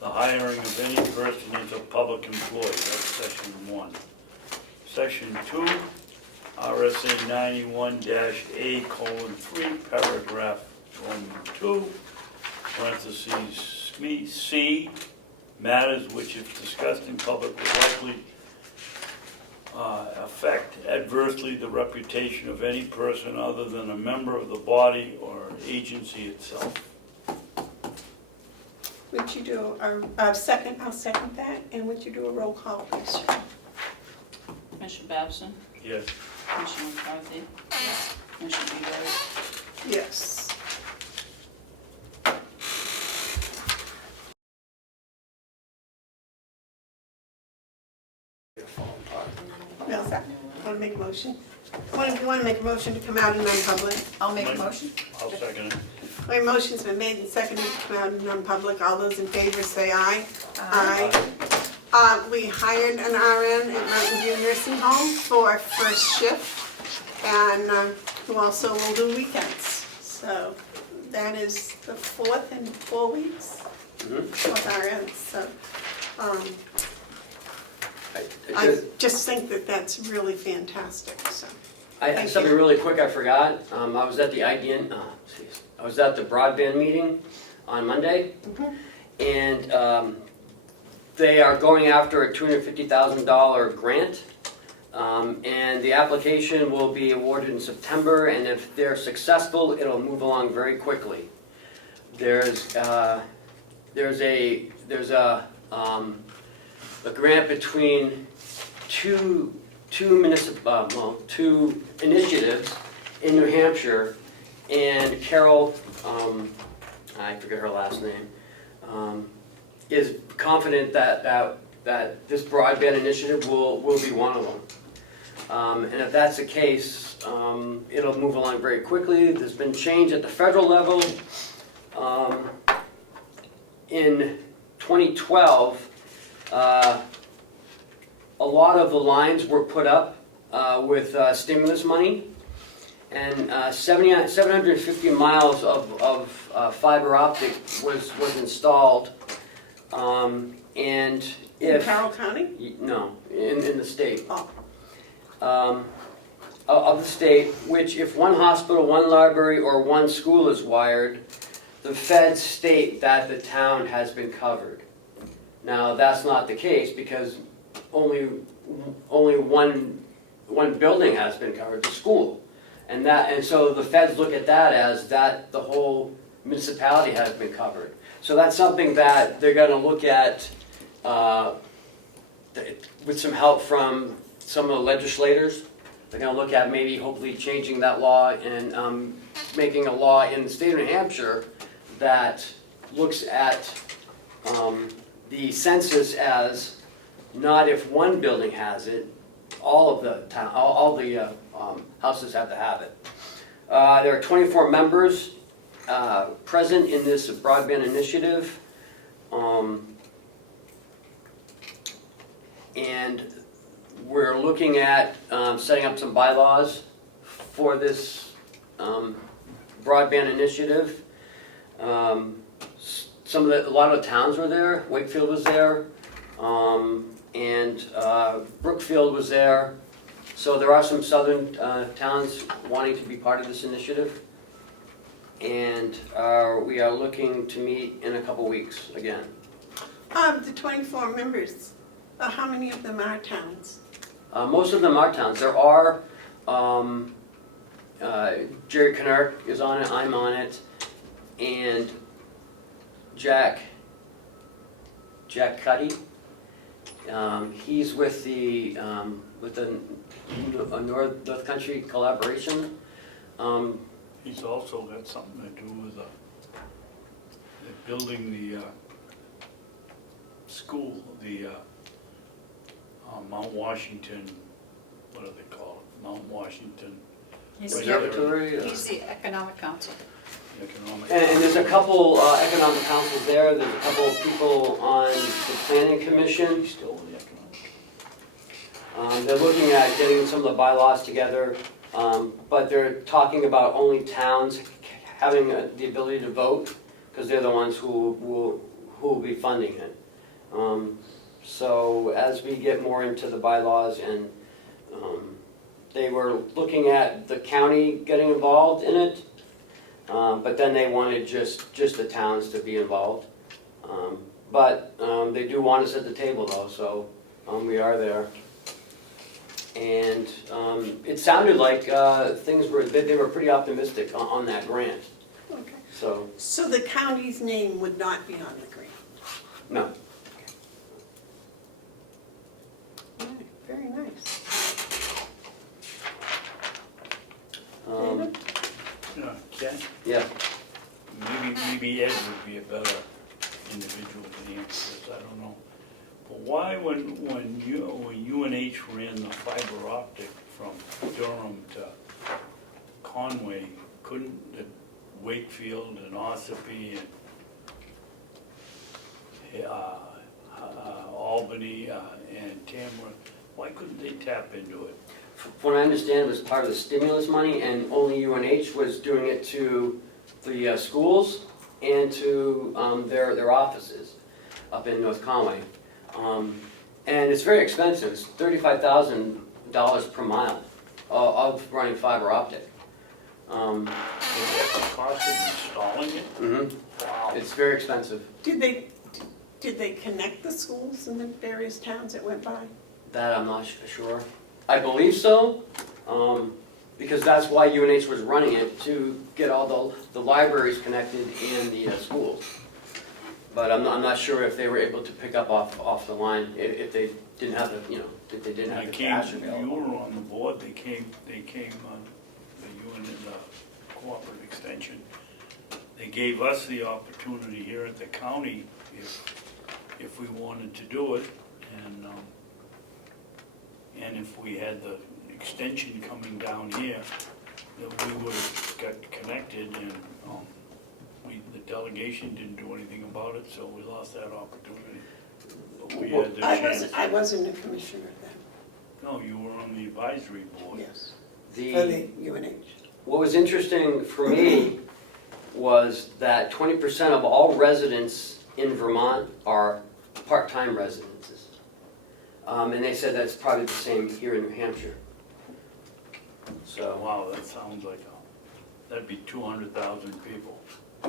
the hiring of any person as a public employee, that's section 1. Section 2, RSA 91-A:3, paragraph Roman 2, parentheses C, matters which if discussed in public would likely affect adversely the reputation of any person other than a member of the body or agency itself. Would you do second, I'll second that, and would you do a roll call, please? Commissioner Babson, Yes. Commissioner McCarthy, Commissioner Bevard, Yes. Well, want to make a motion? Want to make a motion to come out in non-public? I'll make a motion. I'll second it. My motion's been made and seconded to come out in non-public. All those in favor say aye. Aye. We hired an RN at Mountain View Nursing Home for first shift, and who also will do weekends. So that is the 4th in 4 weeks with RN. So I just think that that's really fantastic. So I something really quick I forgot. I was at the I was at the broadband meeting on Monday, and they are going after a $250,000 grant, and the application will be awarded in September. And if they're successful, it'll move along very quickly. There's a grant between two initiatives in New Hampshire, and Carroll, I forget her last name, is confident that this broadband initiative will be one of them. And if that's the case, it'll move along very quickly. There's been change at the federal level. In 2012, a lot of the lines were put up with stimulus money, and 750 miles of fiber optic was installed. And in if Carroll County? no, in the state. Oh. Of the state, which if one hospital, one library, or one school is wired, the feds state that the town has been covered. Now, that's not the case because only one building has been covered, the school. And so the feds look at that as that the whole municipality has been covered. So that's something that they're gonna look at with some help from some of the legislators. They're gonna look at maybe hopefully changing that law and making a law in the state of New Hampshire that looks at the census as not if one building has it, all of the town, all the houses have to have it. There are 24 members present in this broadband initiative. And we're looking at setting up some bylaws for this broadband initiative. A lot of the towns were there. Wakefield was there, and Brookfield was there. So there are some southern towns wanting to be part of this initiative. And we are looking to meet in a couple weeks again. Of the 24 members, how many of them are towns? Most of them are towns. There are, Jerry Knark is on it, I'm on it, and Jack Cuddy. He's with the North Country Collaboration. He's also got something to do with they're building the school, the Mount Washington, what do they call it? Mount Washington He's Right the- Observatory. He's the Economic Council. Economic. And there's a couple economic councils there. There's a couple of people on the planning commission. He's still with the economic. They're looking at getting some of the bylaws together, but they're talking about only towns having the ability to vote, because they're the ones who will be funding it. So as we get more into the bylaws, and they were looking at the county getting involved in it, but then they wanted just the towns to be involved. But they do want us at the table though, so we are there. And it sounded like they were pretty optimistic on that grant, Okay. so, So the county's name would not be on the grant? no. All right, very nice. David? Ken, Yeah, maybe Ed would be a better individual to answer this, I don't know. But why when UNH ran the fiber optic from Durham to Conway, couldn't the Wakefield and Ossipee and Albany and Tamworth, why couldn't they tap into it? from what I understand, it was part of the stimulus money, and only UNH was doing it to the schools and to their offices up in North Conway. And it's very expensive. It's $35,000 per mile of running fiber optic. Is that the cost of installing it? Wow. It's very expensive. Did they connect the schools in the various towns that went by? That I'm not sure. I believe so, because that's why UNH was running it, to get all the libraries connected and the schools. But I'm not sure if they were able to pick up off the line, if they didn't have the, if they didn't have the cash You available. were on the board, they came the UN and the Cooperative Extension. They gave us the opportunity here at the county if we wanted to do it, and if we had the extension coming down here, that we would have got connected, and the delegation didn't do anything about it, so we lost that opportunity. But we had the chance. I wasn't a commissioner then, No, you were on the advisory board. yes, for The, the UNH. what was interesting for me was that 20% of all residents in Vermont are part-time residences. And they said that's probably the same here in New Hampshire. So, Wow, that sounds like that'd be 200,000 people. I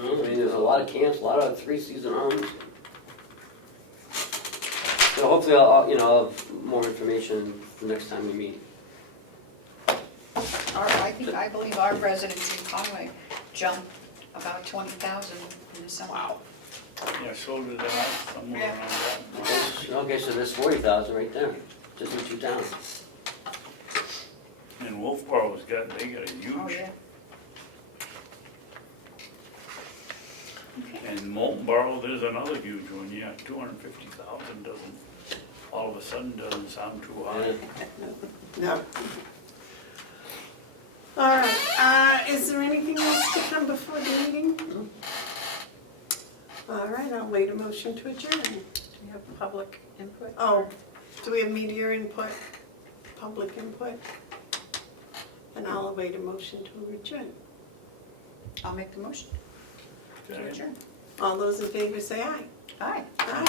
mean, there's a lot of camps, a lot of three-season homes. So hopefully I'll have more information the next time we meet. I believe our residents in Conway jumped about 20,000 in the summer. Wow. Yeah, so did I, somewhere Yeah. around that. Okay, so there's 40,000 right there, just in 2 towns. And Wolfboro's got, they got a Oh, huge, yeah. and Molten Borough, there's another huge one, yeah, 250,000 doesn't, all of a sudden doesn't sound too high. No. All right, is there anything else to come before the meeting? All right, I'll wait a motion to adjourn. Do you have public input? Oh, do we have media input, public input? And I'll await a motion to adjourn. I'll make the motion to Okay. adjourn. All those in favor say aye. Aye. Aye.